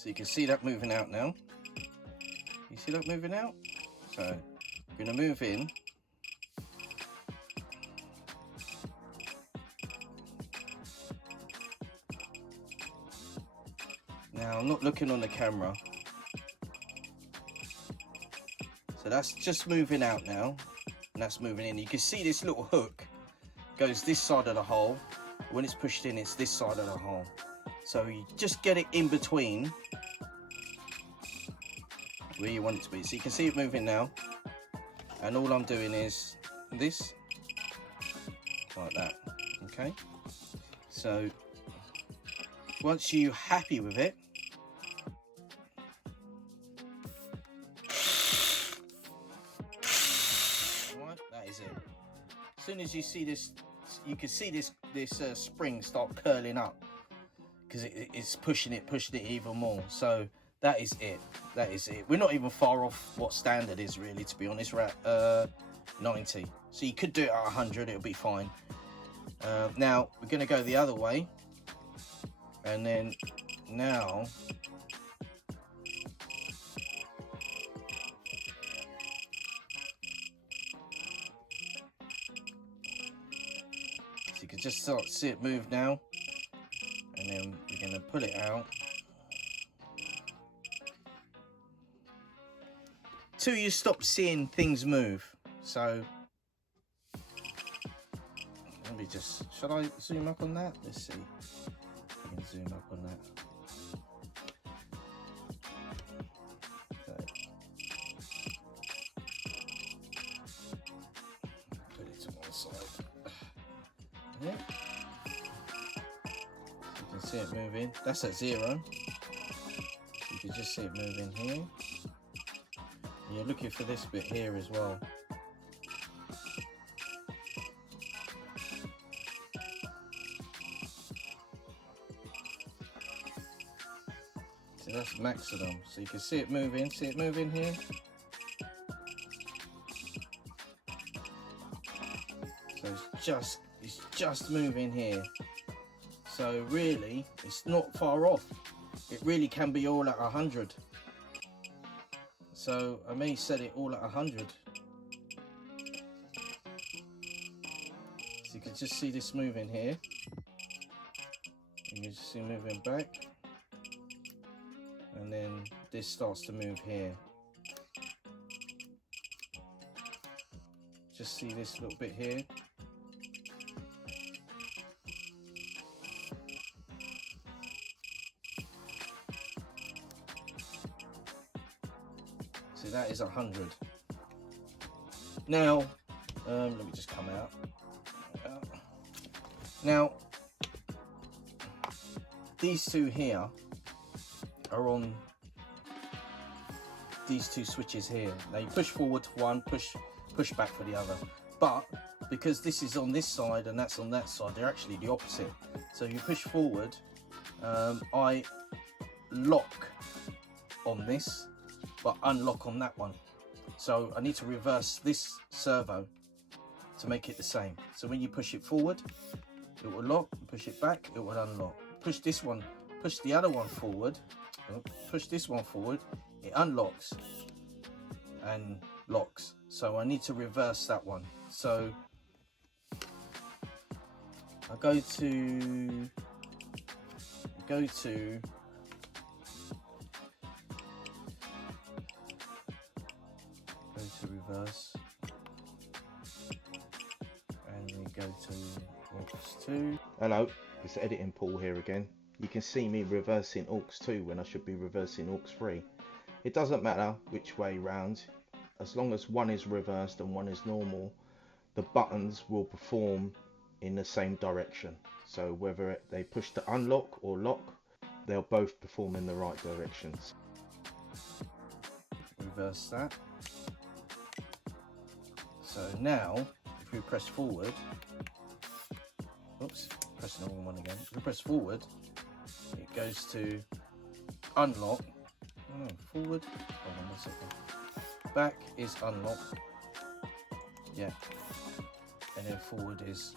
you can see that moving out now. You see that moving out? So we're going to move in. Now I'm not looking on the camera, so that's just moving out now, and that's moving in. You can see this little hook goes this side of the hole. When it's pushed in, it's this side of the hole. So you just get it in between where you want it to be. So you can see it moving now, and all I'm doing is this, like that. Okay, so once you're happy with it, right, that is it. As soon as you see this, you can see this spring start curling up because it's pushing it even more. So that is it. That is it. We're not even far off what standard is, really, to be honest. We're at 90. So you could do it at 100, it'll be fine. Now we're going to go the other way. And then now just start to see it move now, and then we're going to pull it out till you stop seeing things move. So let me just, should I zoom up on that? Let's see if I can zoom up on that. Okay. Put it to one side. Yeah. So you can see it moving. That's at 0. You can just see it moving here. And you're looking for this bit here as well. So that's maximum. So you can see it moving here. So it's just moving here. So really, it's not far off. It really can be all at 100. So I may set it all at 100. So you can just see this moving here. You can just see moving back. And then this starts to move here. Just see this little bit here. So that is 100. Now, let me just come out. Now, these two here are on these two switches here. Now you push forward for one, push back for the other. But because this is on this side and that's on that side, they're actually the opposite. So you push forward, I lock on this, but unlock on that one. So I need to reverse this servo to make it the same. So when you push it forward, it will lock. Push it back, it will unlock. Push this one, push the other one forward. Push this one forward, it unlocks and locks. So I need to reverse that one. So I go to reverse, and we go to aux 2. Hello, it's editing Paul here again. You can see me reversing aux 2 when I should be reversing aux 3. It doesn't matter which way round, as long as one is reversed and one is normal, the buttons will perform in the same direction. So whether they push to unlock or lock, they'll both perform in the right directions. Reverse that. So now, if we press forward, oops, pressing the wrong one again. If we press forward, it goes to unlock. Oh no, forward. Hold on 1 second. Back is unlock. Yeah. And then forward is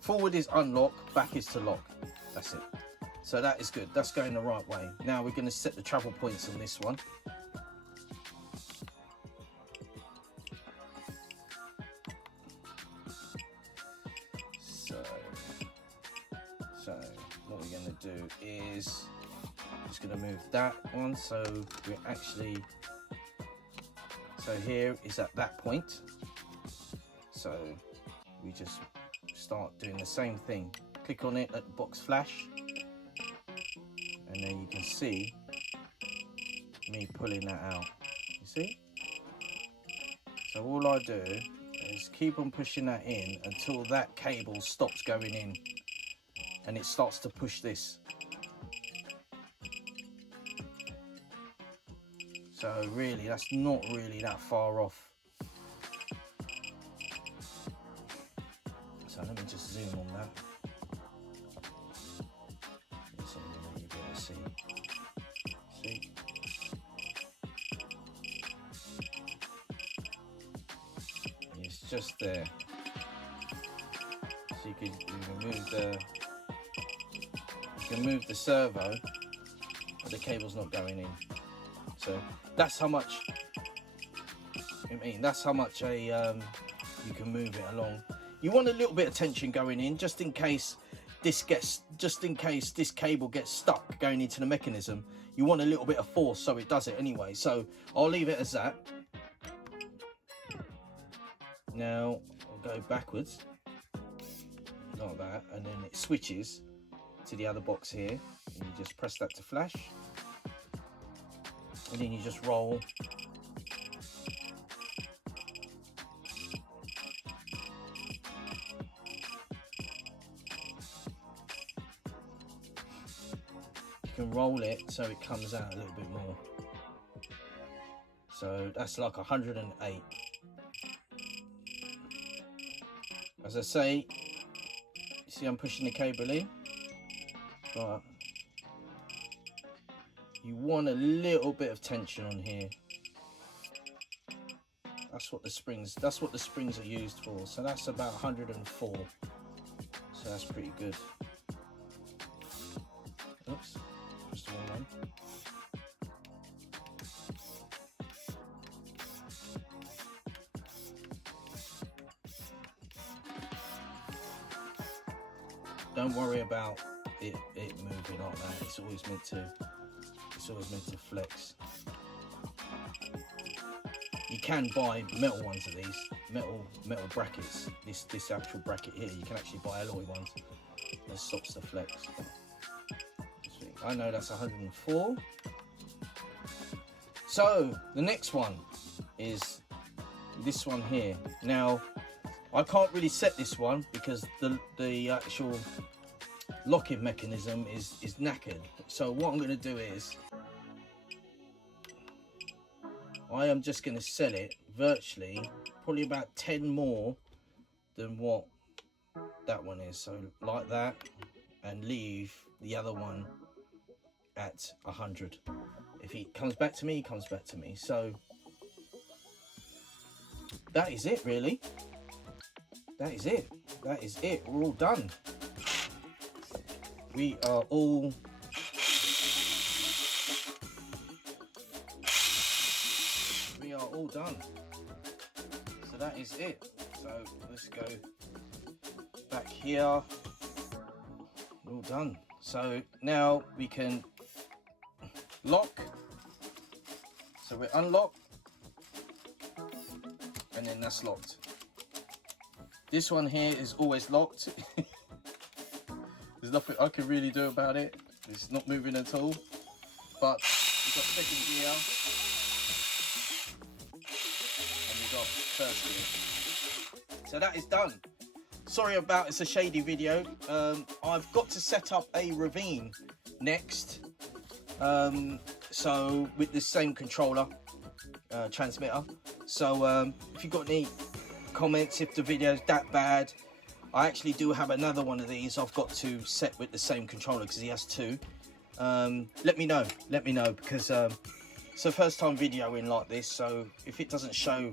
forward is unlock, back is to lock. That's it. So that is good. That's going the right way. Now we're going to set the travel points on this one. So what we're going to do is just going to move that one. So we're actually, so here is at that point. So we just start doing the same thing. Click on it, let the box flash, and then you can see me pulling that out. You see? So all I do is keep on pushing that in until that cable stops going in and it starts to push this. So really, that's not really that far off. So let me just zoom on that. So you be able to see. See? It's just there. So you can move the servo, but the cable's not going in. So that's how much. I mean, that's how much you can move it along. You want a little bit of tension going in, just in case this cable gets stuck going into the mechanism. You want a little bit of force so it does it anyway. So I'll leave it as that. Now I'll go backwards like that, and then it switches to the other box here, and you just press that to flash, and then you just roll. You can roll it so it comes out a little bit more. So that's like 108. As I say, you see I'm pushing the cable in, but you want a little bit of tension on here. That's what the springs are used for. So that's about 104. So that's pretty good. Oops, just the wrong one. Don't worry about it moving like that. It's always meant to flex. You can buy metal ones of these, metal brackets. This actual bracket here, you can actually buy alloy ones. That stops the flex. I know that's 104. So the next one is this one here. Now I can't really set this one because the actual locking mechanism is knackered. So what I'm going to do is I am just going to set it virtually probably about 10 more than what that one is. So like that, and leave the other one at 100. If he comes back to me, he comes back to me. So that is it, really. That is it. That is it. We're all done. We are all done. So that is it. So let's go back here. All done. So now we can lock. So we unlock, and then that's locked. This one here is always locked. There's nothing I can really do about it. It's not moving at all. But we've got second gear, and we've got first gear. So that is done. Sorry about it's a shady video. I've got to set up a ravine next. So with the same controller, transmitter. So if you've got any comments, if the video's that bad, I actually do have another one of these I've got to set with the same controller because he has two. Let me know because it's a first time videoing like this, so if it doesn't show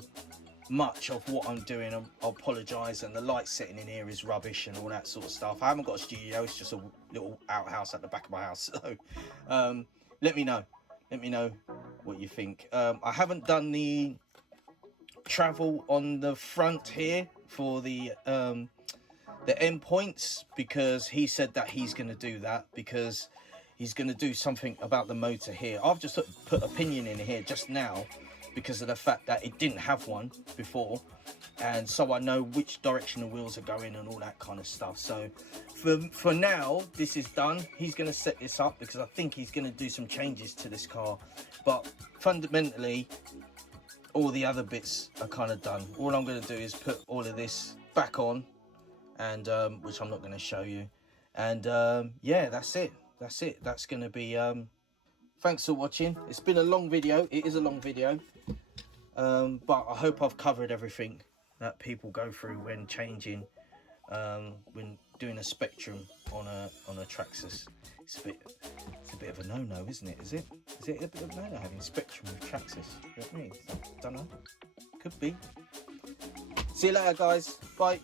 much of what I'm doing, I'll apologise, and the light setting in here is rubbish and all that sort of stuff. I haven't got a studio, it's just a little outhouse at the back of my house. So let me know what you think. I haven't done the travel on the front here for the endpoints because he said that he's going to do that because he's going to do something about the motor here. I've just put opinion in here just now because of the fact that it didn't have one before, and so I know which direction the wheels are going and all that kind of stuff. So for now, this is done. He's going to set this up because I think he's going to do some changes to this car, but fundamentally all the other bits are kind of done. All I'm going to do is put all of this back on, and which I'm not going to show you, and yeah, that's it. That's going to be thanks for watching. It's been a long video. It is a long video, but I hope I've covered everything that people go through when changing, when doing a Spektrum on a Traxxas. It's a bit of a no-no, isn't it? Is it a bit of a no-no having Spektrum with Traxxas? You know what I mean? Don't know. Could be. See you later, guys. Bye.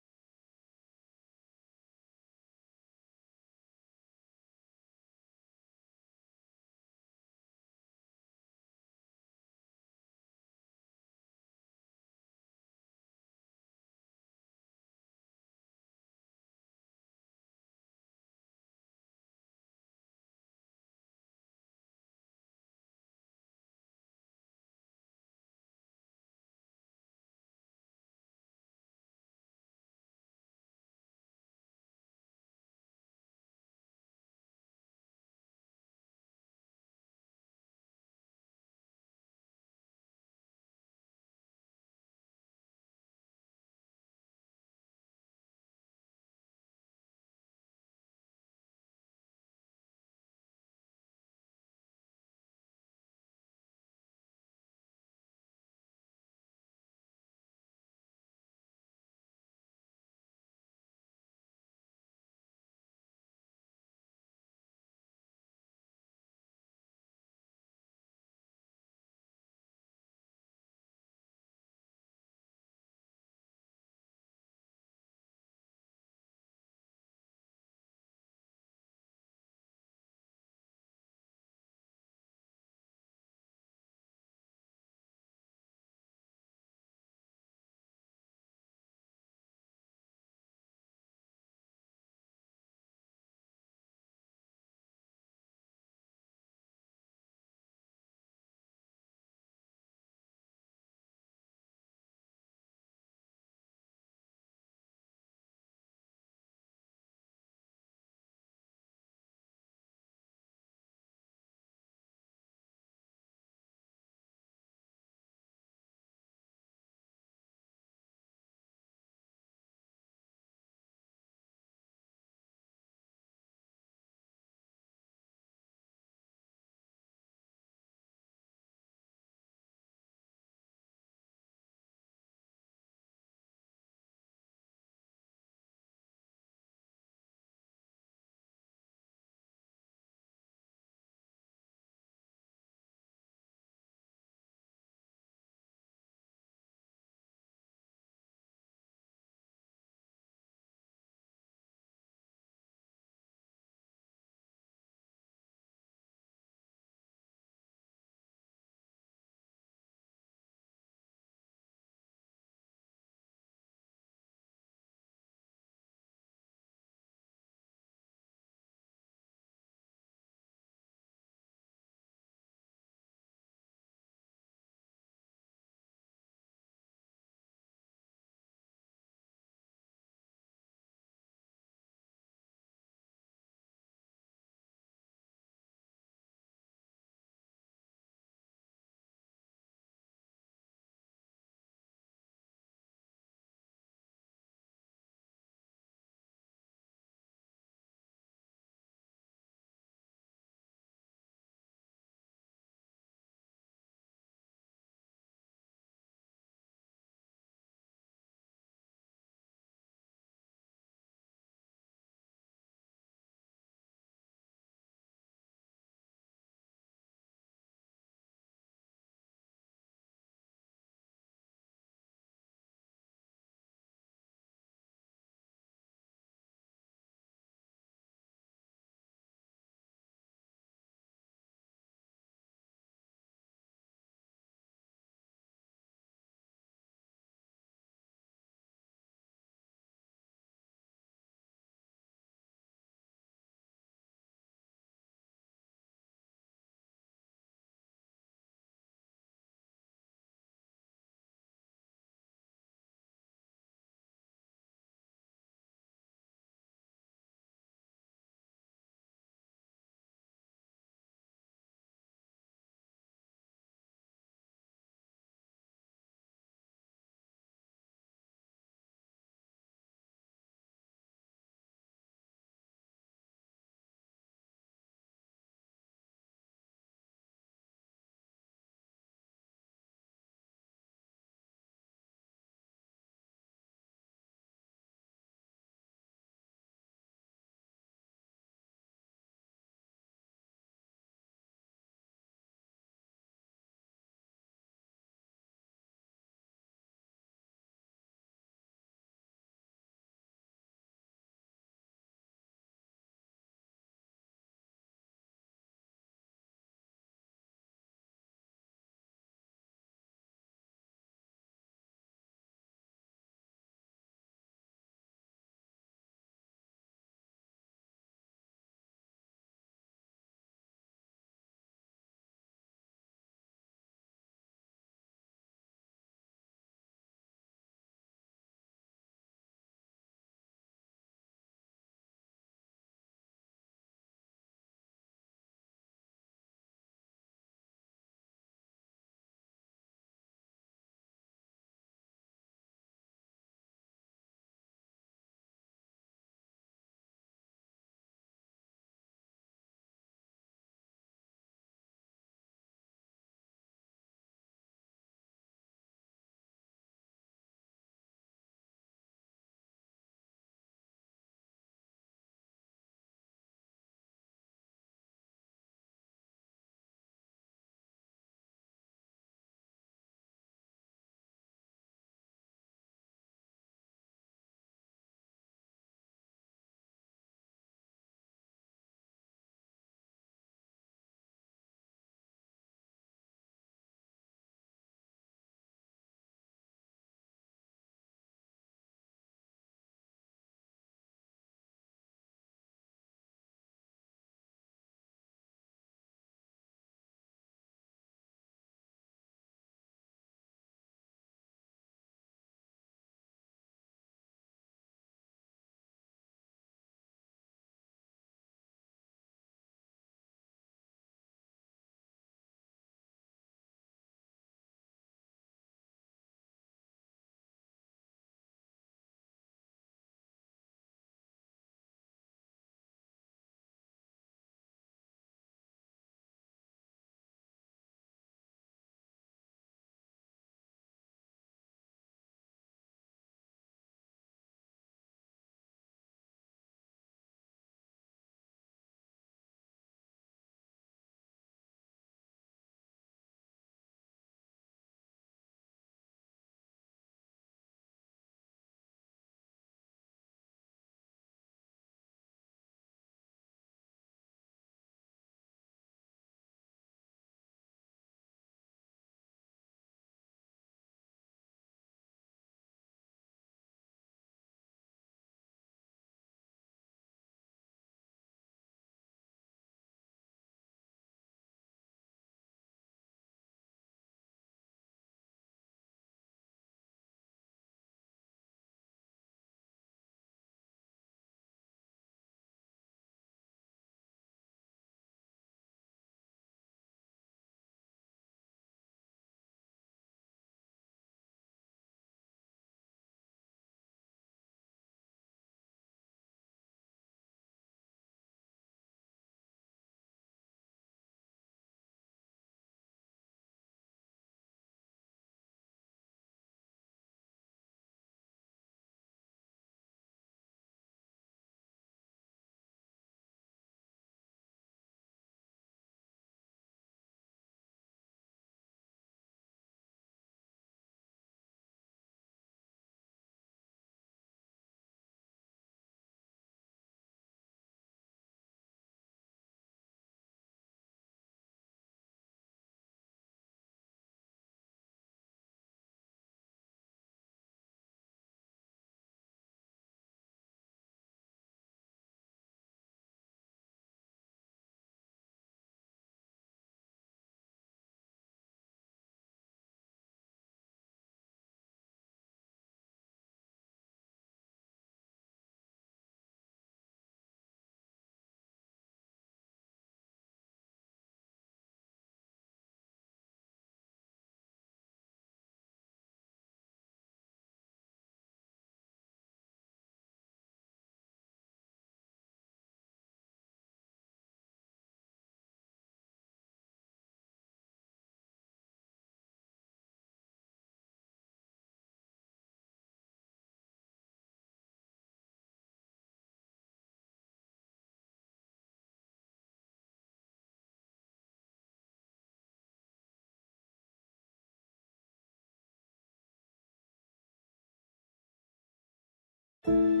it.